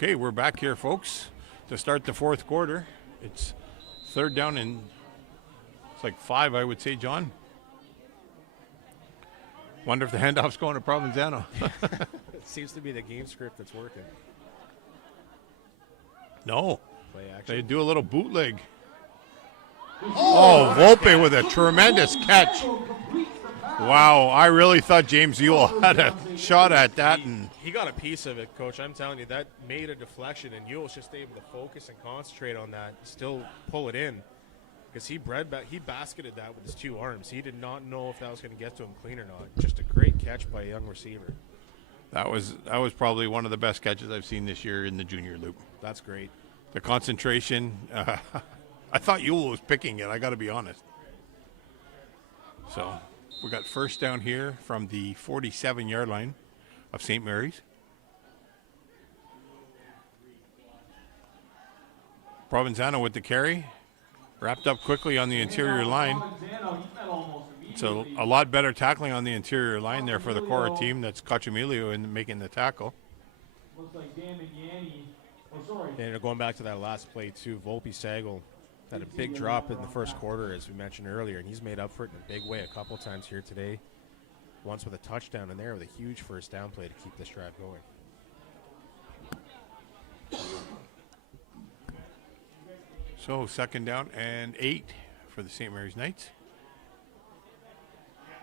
Okay, we're back here, folks, to start the fourth quarter. It's third down and it's like 5, I would say, John. Wonder if the handoff's going to Provenzano. It seems to be the game script that's working. No, Play action. they do a little bootleg. Oh, Volpe with a tremendous catch. Wow, I really thought James Ewell had a shot at that. And He got a piece of it, Coach. I'm telling you, that made a deflection, and Ewell's just able to focus and concentrate on that, still pull it in. Because he basketed that with his 2 arms. He did not know if that was going to get to him clean or not. Just a great catch by a young receiver. that was probably one of the best catches I've seen this year in the junior loop. That's great. The concentration, I thought Ewell was picking it, I got to be honest. So we got first down here from the 47-yard line of St. Mary's. Provenzano with the carry. Wrapped up quickly on the interior line. It's a lot better tackling on the interior line there for the Korah team. That's Cachamilio in making the tackle. Looks like Dan McYanny. Oh, sorry. And going back to that last play, too, Volpe Sagal had a big drop in the first quarter, as we mentioned earlier, and he's made up for it in a big way a couple times here today. Once with a touchdown in there with a huge first down play to keep this drive going. So second down and 8 for the St. Mary's Knights.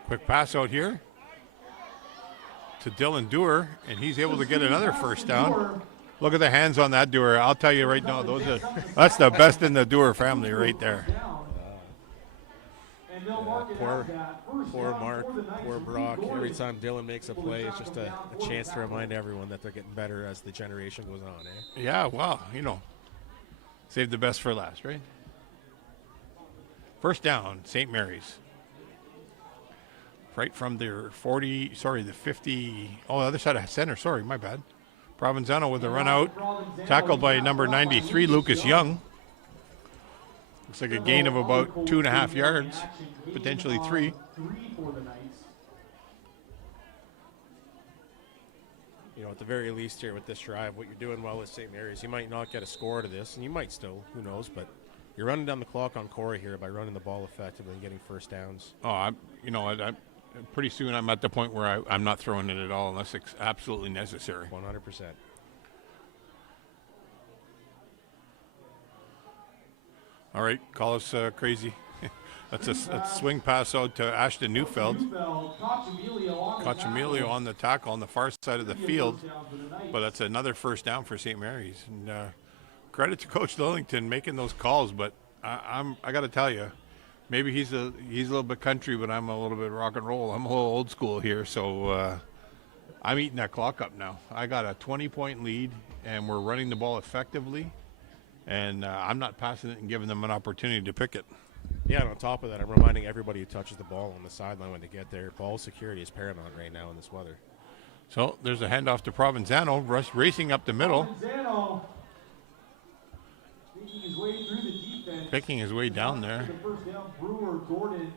Quick pass out here to Dylan Dewar, and he's able to get another first down. Look at the hands on that Dewar. I'll tell you right now, that's the best in the Dewar family right there. Poor Mark, poor Brock. Every time Dylan makes a play, it's just a chance to remind everyone that they're getting better as the generation goes on, eh? Yeah, well, save the best for last, right? First down, St. Mary's. Right from their the 50, the other side of center, sorry, my bad. Provenzano with a run out, tackled by number 93, Lucas Young. Looks like a gain of about 2.5 yards, potentially 3. At the very least here with this drive, what you're doing well with St. Mary's, you might not get a score to this, and you might still, who knows, but you're running down the clock on Korah here by running the ball effectively and getting first downs. Oh, pretty soon I'm at the point where I'm not throwing it at all unless it's absolutely necessary. 100%. All right, call us crazy. That's a swing pass out to Ashton Neufeld. Cachamilio on the tackle on the far side of the field, but that's another first down for St. Mary's. And credit to Coach Lillington making those calls, but I got to tell you, maybe he's a little bit country, but I'm a little bit rock and roll. I'm a little old school here, so I'm eating that clock up now. I got a 20-point lead, and we're running the ball effectively, and I'm not passing it and giving them an opportunity to pick it. Yeah, and on top of that, I'm reminding everybody who touches the ball on the sideline when they get there, ball security is paramount right now in this weather. So there's a handoff to Provenzano, racing up the middle. Provenzano making his way through the defense. Picking his way down there. The first down, Brewer, Gordon,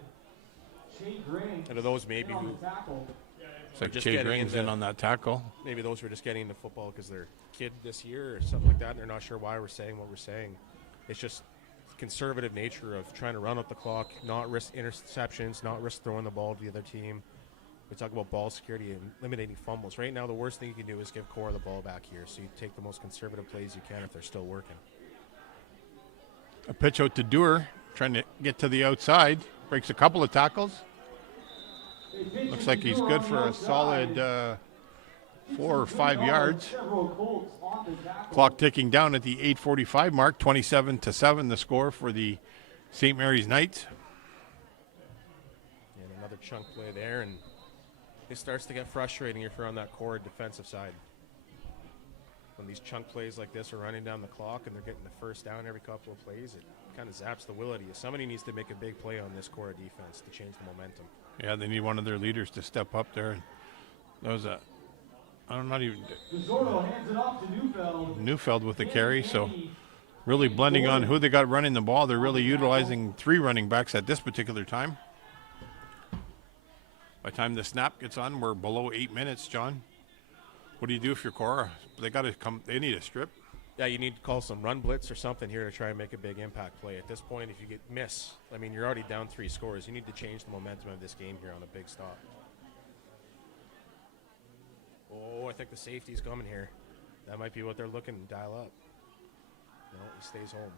Shea Gray. And of those maybe on who the tackle. It's like just Jay getting Grain's into- in on that tackle. maybe those who are just getting into football because they're a kid this year or something like that, and they're not sure why we're saying what we're saying. It's just conservative nature of trying to run up the clock, not risk interceptions, not risk throwing the ball to the other team. We talk about ball security and eliminating fumbles. Right now, the worst thing you can do is give Korah the ball back here, so you take the most conservative plays you can if they're still working. A pitch out to Dewar, trying to get to the outside. Breaks a couple of tackles. Looks like he's good for a solid 4 or 5 yards. Clock ticking down at the 8:45 mark. 27-7 the score for the St. Mary's Knights. And another chunk play there, and it starts to get frustrating if you're on that Korah defensive side. When these chunk plays like this are running down the clock and they're getting the first down every couple of plays, it kind of zaps the will out of you. Somebody needs to make a big play on this Korah defense to change the momentum. Yeah, they need one of their leaders to step up there. That was not even DeSordo hands it off to Neufeld. Neufeld with the carry, so really blending on who they got running the ball. They're really utilizing 3 running backs at this particular time. By the time the snap gets on, we're below 8 minutes, John. What do you do if you're Korah? They got to come. They need a strip. Yeah, you need to call some run blitz or something here to try and make a big impact play. At this point, if you get miss, I mean, you're already down 3 scores. You need to change the momentum of this game here on a big stop. Oh, I think the safety's coming here. That might be what they're looking to dial up. No, he stays home.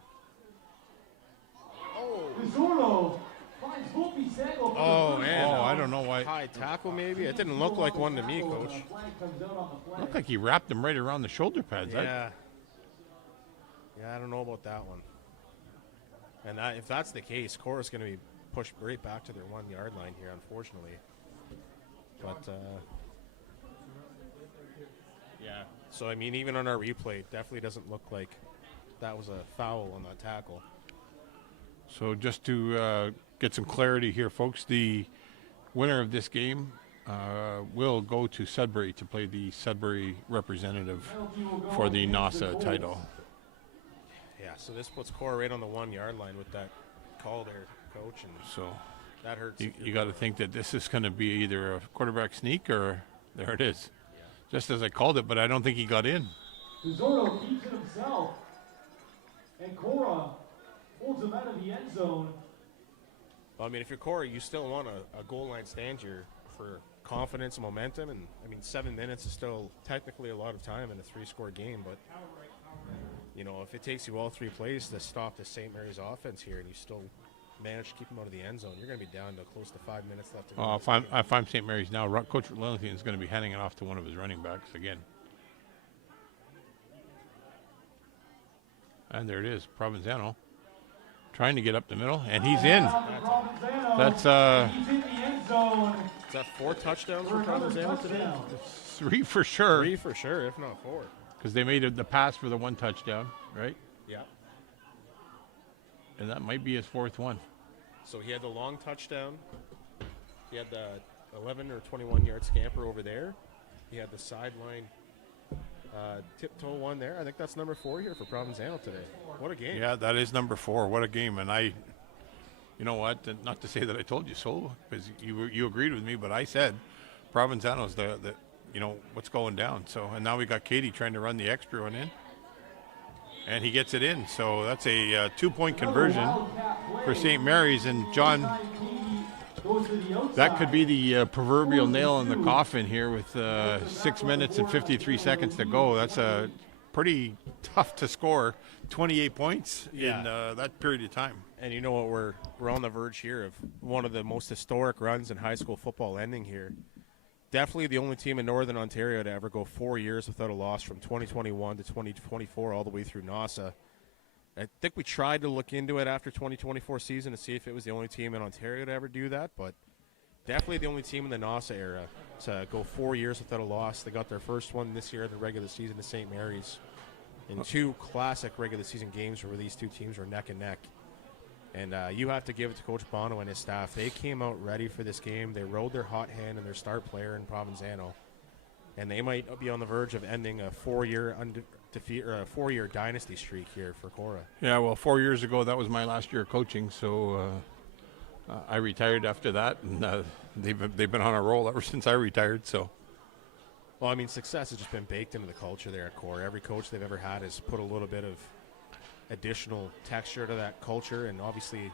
Pizzorno finds Volpe Sago. Oh, man. Oh, I don't know why. High tackle, maybe? It didn't look like one to me, Coach. Looked like he wrapped him right around the shoulder pads. Yeah. Yeah, I don't know about that one. And if that's the case, Korah's going to be pushed right back to their 1-yard line here, unfortunately. But, yeah. So, I mean, even on our replay, it definitely doesn't look like that was a foul on that tackle. So just to get some clarity here, folks, the winner of this game will go to Sudbury to play the Sudbury representative for the NASA title. Yeah, so this puts Korah right on the 1-yard line with that call there, Coach, and So that hurts. you got to think that this is going to be either a quarterback sneak or there it is. Just as I called it, but I don't think he got in. Pizzorno keeps it himself. And Korah holds him out of the end zone. Well, I mean, if you're Korah, you still want a goal line stand here for confidence and momentum. And, I mean, 7 minutes is still technically a lot of time in a 3-score game. But, you know, if it takes you all 3 plays to stop the St. Mary's offense here and you still manage to keep them out of the end zone, you're going to be down to close to 5 minutes left to go. If I'm St. Mary's now, Coach Lillington is going to be handing it off to one of his running backs again. And there it is, Provenzano trying to get up the middle, and he's in. That's He's in the end zone. Is that 4 touchdowns for Provenzano today? 3 for sure. 3 for sure, if not 4. Because they made the pass for the 1 touchdown, right? Yeah. And that might be his 4th one. So he had the long touchdown. He had the 11 or 21-yard scamper over there. He had the sideline tiptoe one there. I think that's number 4 here for Provenzano today. What a game. Yeah, that is number 4. What a game. And you know what? Not to say that I told you so, because you agreed with me, but I said Provenzano's the what's going down. So, and now we got Katie trying to run the extra one in. And he gets it in. So that's a 2-point conversion for St. Mary's. And John, that could be the proverbial nail in the coffin here with 6 minutes and 53 seconds to go. That's a pretty tough to score 28 points in that period of time. And you know what? We're on the verge here of one of the most historic runs in high school football ending here. Definitely the only team in Northern Ontario to ever go 4 years without a loss from 2021 to 2024 all the way through NASA. I think we tried to look into it after 2024 season to see if it was the only team in Ontario to ever do that, but definitely the only team in the NASA era to go 4 years without a loss. They got their first one this year in the regular season to St. Mary's in 2 classic regular season games where these 2 teams were neck and neck. And you have to give it to Coach Bono and his staff. They came out ready for this game. They rode their hot hand and their star player in Provenzano. And they might be on the verge of ending a 4-year a 4-year dynasty streak here for Korah. Yeah, well, 4 years ago, that was my last year of coaching. So I retired after that, and they've been on a roll ever since I retired. So, well, I mean, success has just been baked into the culture there at Korah. Every coach they've ever had has put a little bit of additional texture to that culture, and obviously,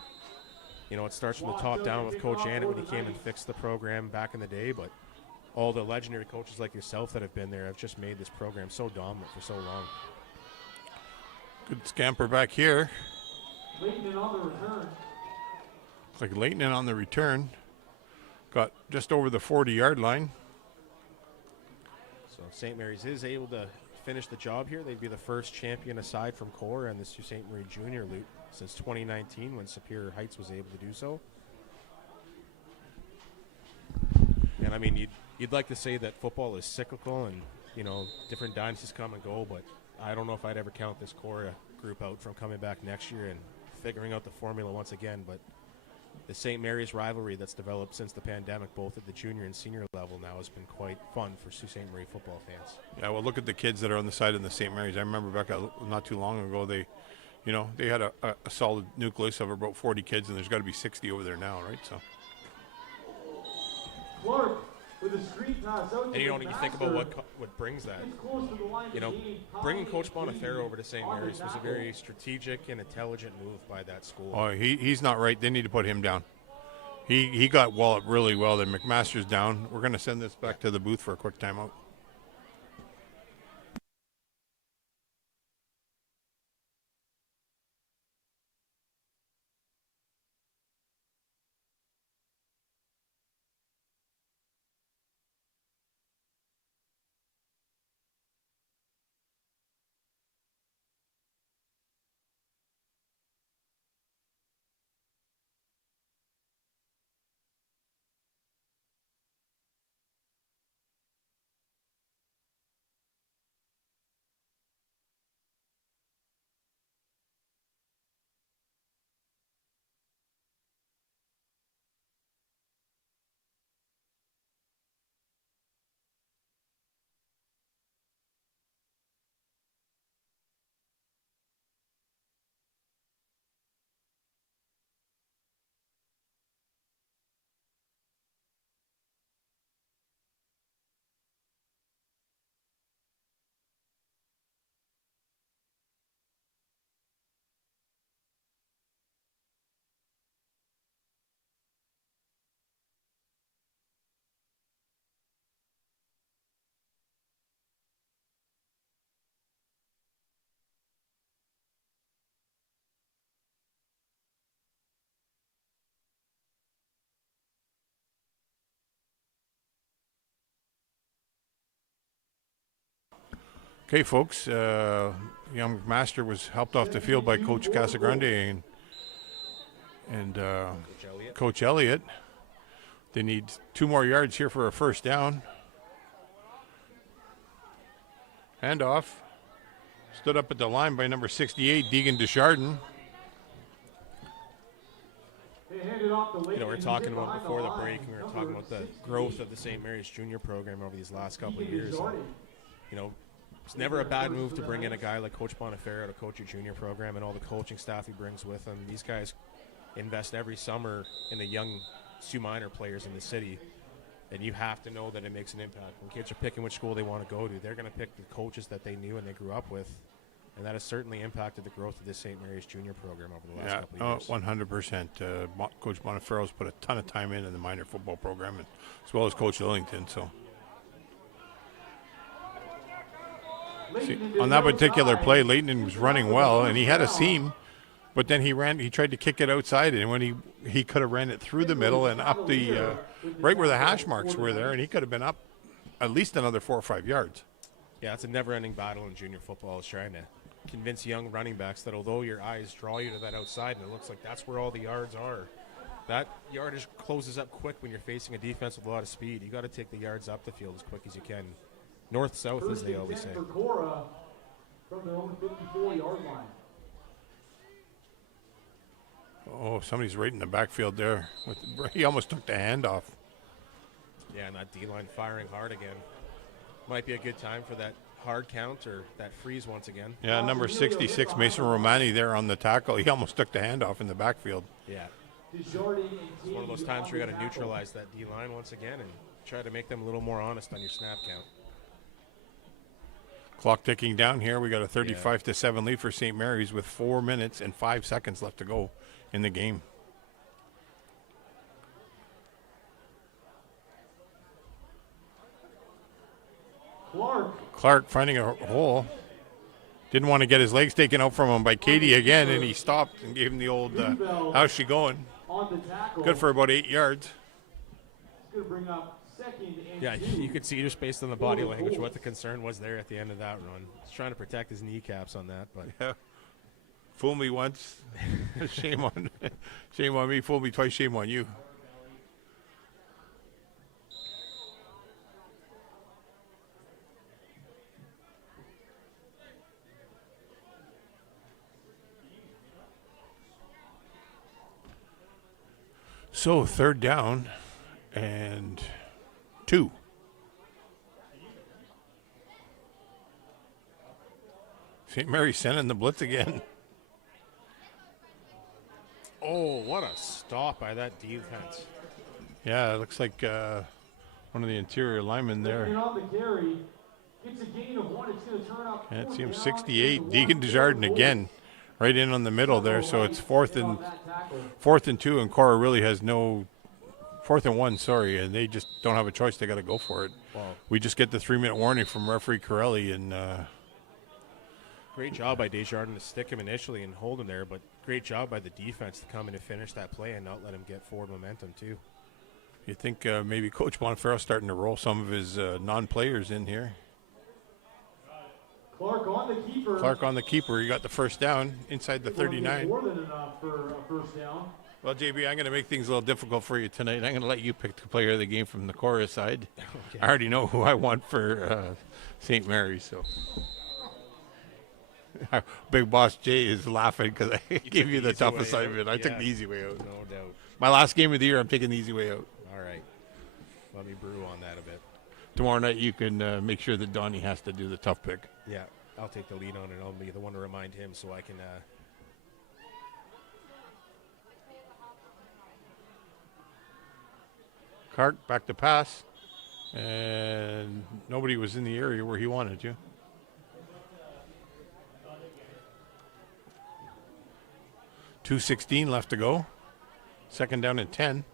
you know, it starts from the top down with Coach Annett when he came and fixed the program back in the day, but all the legendary coaches like yourself that have been there have just made this program so dominant for so long. Good scamper back here. Leighton on the return. Looks like Leighton on the return. Got just over the 40-yard line. So St. Mary's is able to finish the job here. They'd be the first champion aside from Korah and this Sault Ste. Marie Junior loop since 2019 when Superior Heights was able to do so. And I mean, you'd like to say that football is cyclical and, you know, different dynasties come and go, but I don't know if I'd ever count this Korah group out from coming back next year and figuring out the formula once again. But the St. Mary's rivalry that's developed since the pandemic, both at the junior and senior level now, has been quite fun for Sault Ste. Marie football fans. Yeah, well, look at the kids that are on the side of the St. Mary's. I remember back not too long ago, they had a solid nucleus of about 40 kids, and there's got to be 60 over there now, right? So Clark With a screen pass out to And you know, you think about what brings that. He's close to the line You to know, gain. bringing Coach Conley and Bonifero over to St. on the Mary's was a tackle. very strategic and intelligent move by that school. Oh, he's not right. They need to put him down. He got walloped really well. Then McMaster's down. We're going to send this back to the booth for a quick timeout. Okay, folks. Young Master was helped off the field by Coach Casagrande and Coach Elliott. They need 2 more yards here for a first down. Handoff. Stood up at the line by number 68, Deegan Deschardin. You know, we were talking about before the break, and we were talking about the growth of the St. Mary's junior program over these last couple of years. And, you know, it's never a bad move to bring in a guy like Coach Bonifero to coach your junior program and all the coaching staff he brings with him. These guys invest every summer in the young Sioux minor players in the city, and you have to know that it makes an impact. When kids are picking which school they want to go to, they're going to pick the coaches that they knew and they grew up with, and that has certainly impacted the growth of the St. Mary's junior program over the last couple of years. 100%. Coach Bonifero's put a ton of time in the minor football program, as well as Coach Lillington. So, see, on that particular play, Leighton was running well, and he had a seam, but then he tried to kick it outside, and when he could have ran it through the middle and up the right where the hash marks were there, and he could have been up at least another 4 or 5 yards. Yeah, it's a never-ending battle in junior football, is trying to convince young running backs that although your eyes draw you to that outside and it looks like that's where all the yards are, that yardage closes up quick when you're facing a defense with a lot of speed. You got to take the yards up the field as quick as you can. North-south, as they always say. For Korah from their own 54-yard line. Oh, somebody's right in the backfield there. He almost took the handoff. Yeah, and that D-line firing hard again. Might be a good time for that hard count or that freeze once again. Yeah, number 66, Mason Romani there on the tackle. He almost took the handoff in the backfield. Yeah. It's one of those times where you got to neutralize that D-line once again and try to make them a little more honest on your snap count. Clock ticking down here. We got a 35-7 lead for St. Mary's with 4 minutes and 5 seconds left to go in the game. Clark finding a hole. Didn't want to get his legs taken out from him by Katie again, and he stopped and gave him the old, how's she going? Good for about 8 yards. Yeah, you could see just based on the body language what the concern was there at the end of that run. He's trying to protect his kneecaps on that, but yeah. Fool me once, shame on me. Fool me twice, shame on you. So 3rd down and 2. St. Mary's sending the blitz again. Oh, what a stop by that defense. Yeah, it looks like One of the interior linemen there. And on the carry, gets a gain of 1. It's going to turn up. Can't see him. fourth 68. down. Deegan Desjardins again, right in on the middle there. So it's fourth and 2, and Korah really has no 4th and 1. Sorry, and they just don't have a choice. They got to go for it. Wow. We just get the 3-minute warning from referee Corelli, and Great job by Desjardins to stick him initially and hold him there, but great job by the defense to come in and finish that play and not let him get forward momentum too. you think maybe Coach Bonferro's starting to roll some of his non-players in here. Clark on the keeper. Clark on the keeper. You got the first down inside the 39. More than enough for a first down. Well, JB, I'm going to make things a little difficult for you tonight. I'm going to let you pick the player of the game from the Korah side. Okay. I already know who I want for St. Mary's. So, Big Boss Jay is laughing because I gave you the tough assignment. I took the easy way out. No doubt. My last game of the year, I'm taking the easy way out. All right. Let me brew on that a bit. Tomorrow night, you can make sure that Donnie has to do the tough pick. Yeah, I'll take the lead on it. I'll be the one to remind him so I can. Clark back to pass, and nobody was in the area where he wanted to. .216 left to go. 2nd down and 10.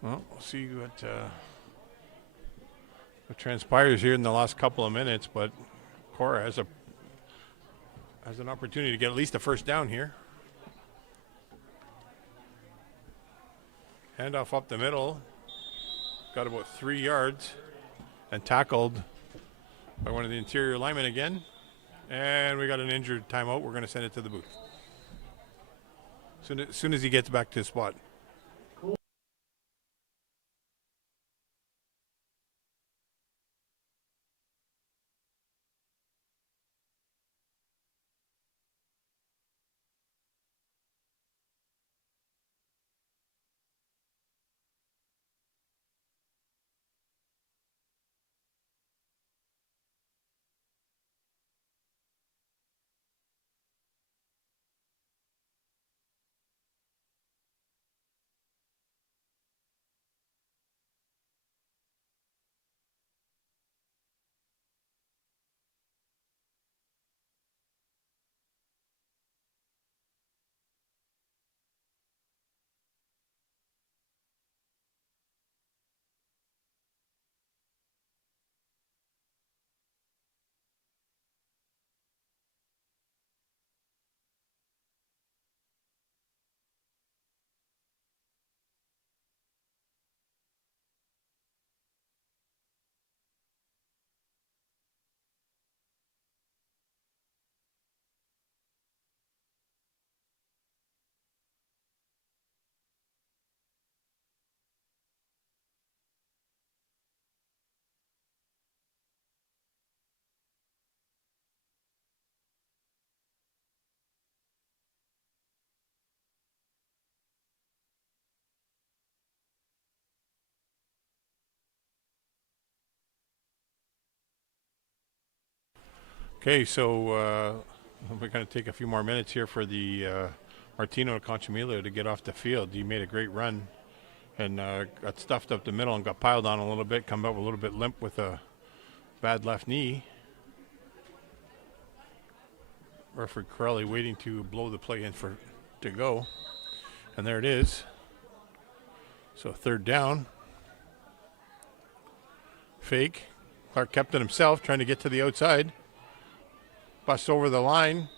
Well, we'll see what transpires here in the last couple of minutes, but Korah has an opportunity to get at least a first down here. Handoff up the middle. Got about 3 yards and tackled by one of the interior linemen again. And we got an injured timeout. We're going to send it to the booth. Soon as he gets back to his spot. Okay, so we're going to take a few more minutes here for the Martino Conchimilio to get off the field. He made a great run and got stuffed up the middle and got piled on a little bit, come up a little bit limp with a bad left knee. Referee Corelli waiting to blow the play in to go. And there it is. So 3rd down. Fake. Clark kept it himself, trying to get to the outside. Busts over the line,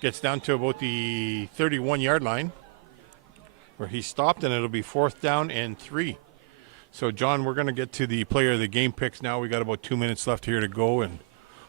gets down to about the 31-yard line where he stopped, and it'll be 4th down and 3. So, John, we're going to get to the player of the game picks now. We got about 2 minutes left here to go, and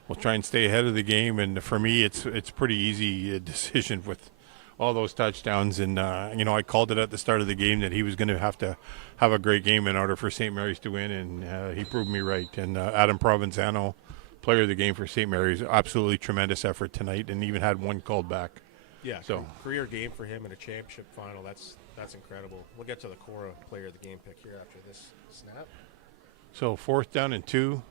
we'll try and stay ahead of the game. And for me, it's pretty easy decision with all those touchdowns. And, I called it at the start of the game that he was going to have a great game in order for St. Mary's to win, and he proved me right. And Adam Provenzano, player of the game for St. Mary's, absolutely tremendous effort tonight, and even had one called back. Yeah, so career game for him in a championship final. That's incredible. We'll get to the Korah player of the game pick here after this snap. So 4th down and 2.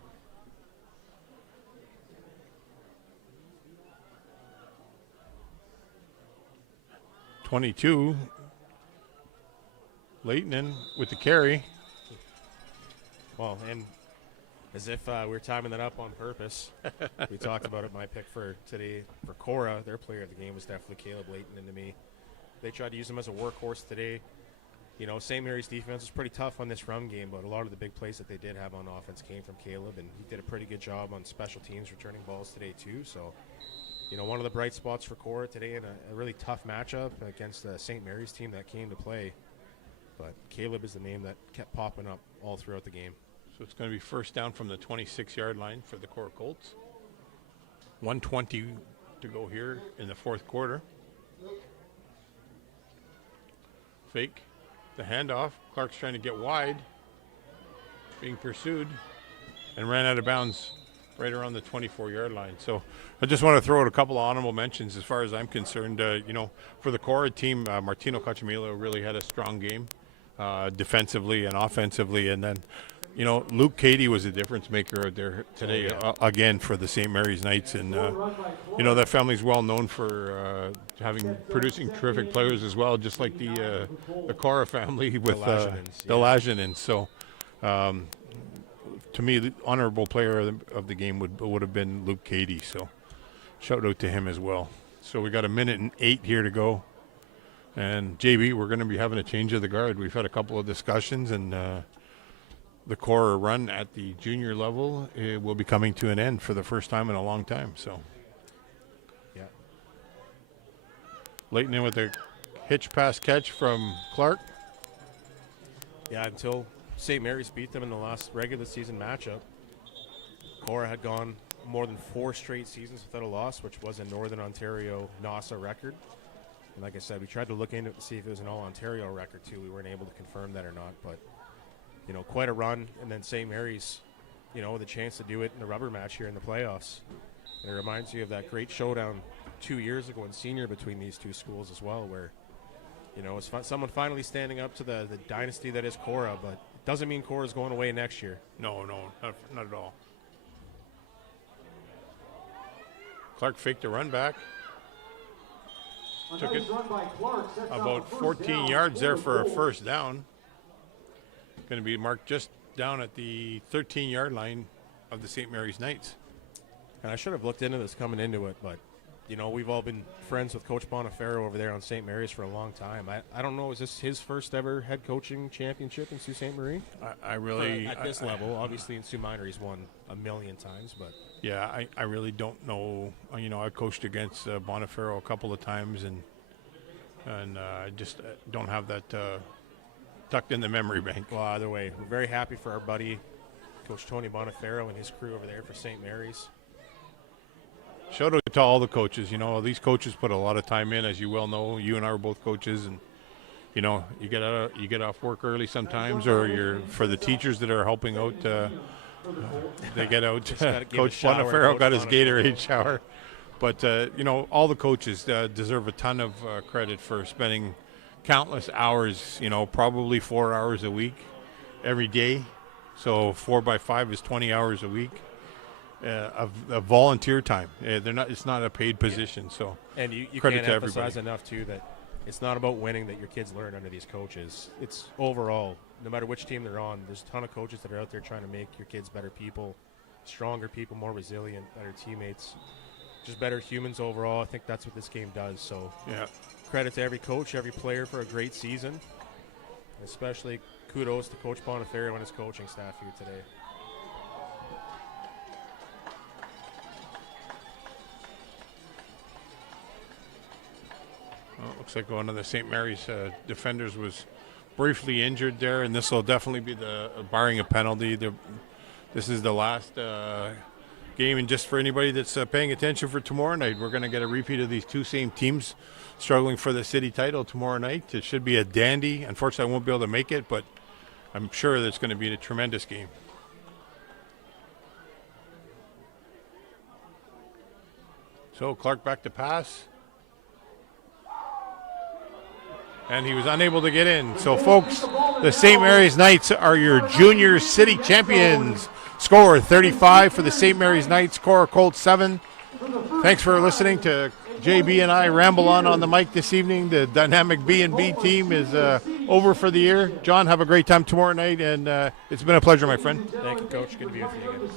22. Leighton with the carry. Well, and as if we were timing that up on purpose, we talked about it. My pick for today for Korah, their player of the game was definitely Caleb Leighton. And to me, they tried to use him as a workhorse today. You know, St. Mary's defense was pretty tough on this run game, but a lot of the big plays that they did have on offense came from Caleb, and he did a pretty good job on special teams returning balls today too. So, you know, one of the bright spots for Korah today in a really tough matchup against the St. Mary's team that came to play. But Caleb is the name that kept popping up all throughout the game. So it's going to be first down from the 26-yard line for the Korah Colts. 1:20 to go here in the fourth quarter. Fake the handoff. Clark's trying to get wide. Being pursued and ran out of bounds right around the 24-yard line. So I just want to throw out a couple of honorable mentions as far as I'm concerned. You know, for the Korah team, Martino Cachamilo really had a strong game defensively and offensively. And then, you know, Luke Cady was a difference maker out there today again for the St. Mary's Knights. And, you know, that family's well known for producing terrific players as well, just like the Korah family with the Lajanins. So, to me, the honorable player of the game would have been Luke Cady. So, shout out to him as well. So we got 1:08 here to go. And JB, we're going to be having a change of the guard. We've had a couple of discussions, and the Korah run at the junior level will be coming to an end for the first time in a long time. So, yeah, Leighton in with a hitch pass catch from Clark. Yeah, until St. Mary's beat them in the last regular season matchup, Korah had gone more than 4 straight seasons without a loss, which was a Northern Ontario NASA record. And like I said, we tried to look into it to see if it was an all-Ontario record, too. We weren't able to confirm that or not. But, you know, quite a run. And then St. Mary's, you know, with a chance to do it in the rubber match here in the playoffs. And it reminds you of that great showdown 2 years ago in senior between these two schools as well, where, you know, it's someone finally standing up to the dynasty that is Korah. But it doesn't mean Korah is going away next year. No, not at all. Clark faked a run back. Took it about 14 yards there for a first down. Going to be marked just down at the 13-yard line of the St. Mary's Knights. And I should have looked into this coming into it, but, you know, we've all been friends with Coach Bonifero over there on St. Mary's for a long time. I don't know, is this his first ever head coaching championship in Sault Ste. Marie? I really... At this level. Obviously in Sault Minor he's won a million times, but... Yeah, I really don't know. You know, I coached against Bonifero a couple of times, and I just don't have that tucked in the memory bank. Well, either way, we're very happy for our buddy, Coach Tony Bonifero and his crew over there for St. Mary's. Shout out to all the coaches. You know, these coaches put a lot of time in, as you well know. You and I are both coaches, and you know, you get off work early sometimes, or you're for the teachers that are helping out. They get out. Coach Bonifero got his Gatorade shower. But, you know, all the coaches deserve a ton of credit for spending countless hours, you know, probably 4 hours a week every day. So 4 by 5 is 20 hours a week of volunteer time. It's not a paid position. So and you credit can't to emphasize everybody. enough, too, that it's not about winning that your kids learn under these coaches. It's overall, no matter which team they're on, there's a ton of coaches that are out there trying to make your kids better people, stronger people, more resilient, better teammates, just better humans overall. I think that's what this game does. So yeah, credit to every coach, every player for a great season, especially kudos to Coach Bonifero and his coaching staff here today. Well, it looks like one of the St. Mary's defenders was briefly injured there, and this will definitely be barring a penalty. This is the last game, and just for anybody that's paying attention for tomorrow night, we're going to get a repeat of these two same teams struggling for the city title tomorrow night. It should be a dandy. Unfortunately, I won't be able to make it, but I'm sure that's going to be a tremendous game. So Clark back to pass. And he was unable to get in. So, folks, the St. Mary's Knights are your junior city champions. Score 35 for the St. Mary's Knights, Korah Colts 7. Thanks for listening to JB and I ramble on the mic this evening. The dynamic B&B team is over for the year. John, have a great time tomorrow night, and it's been a pleasure, my friend. Thank you, Coach. Good to be with you again.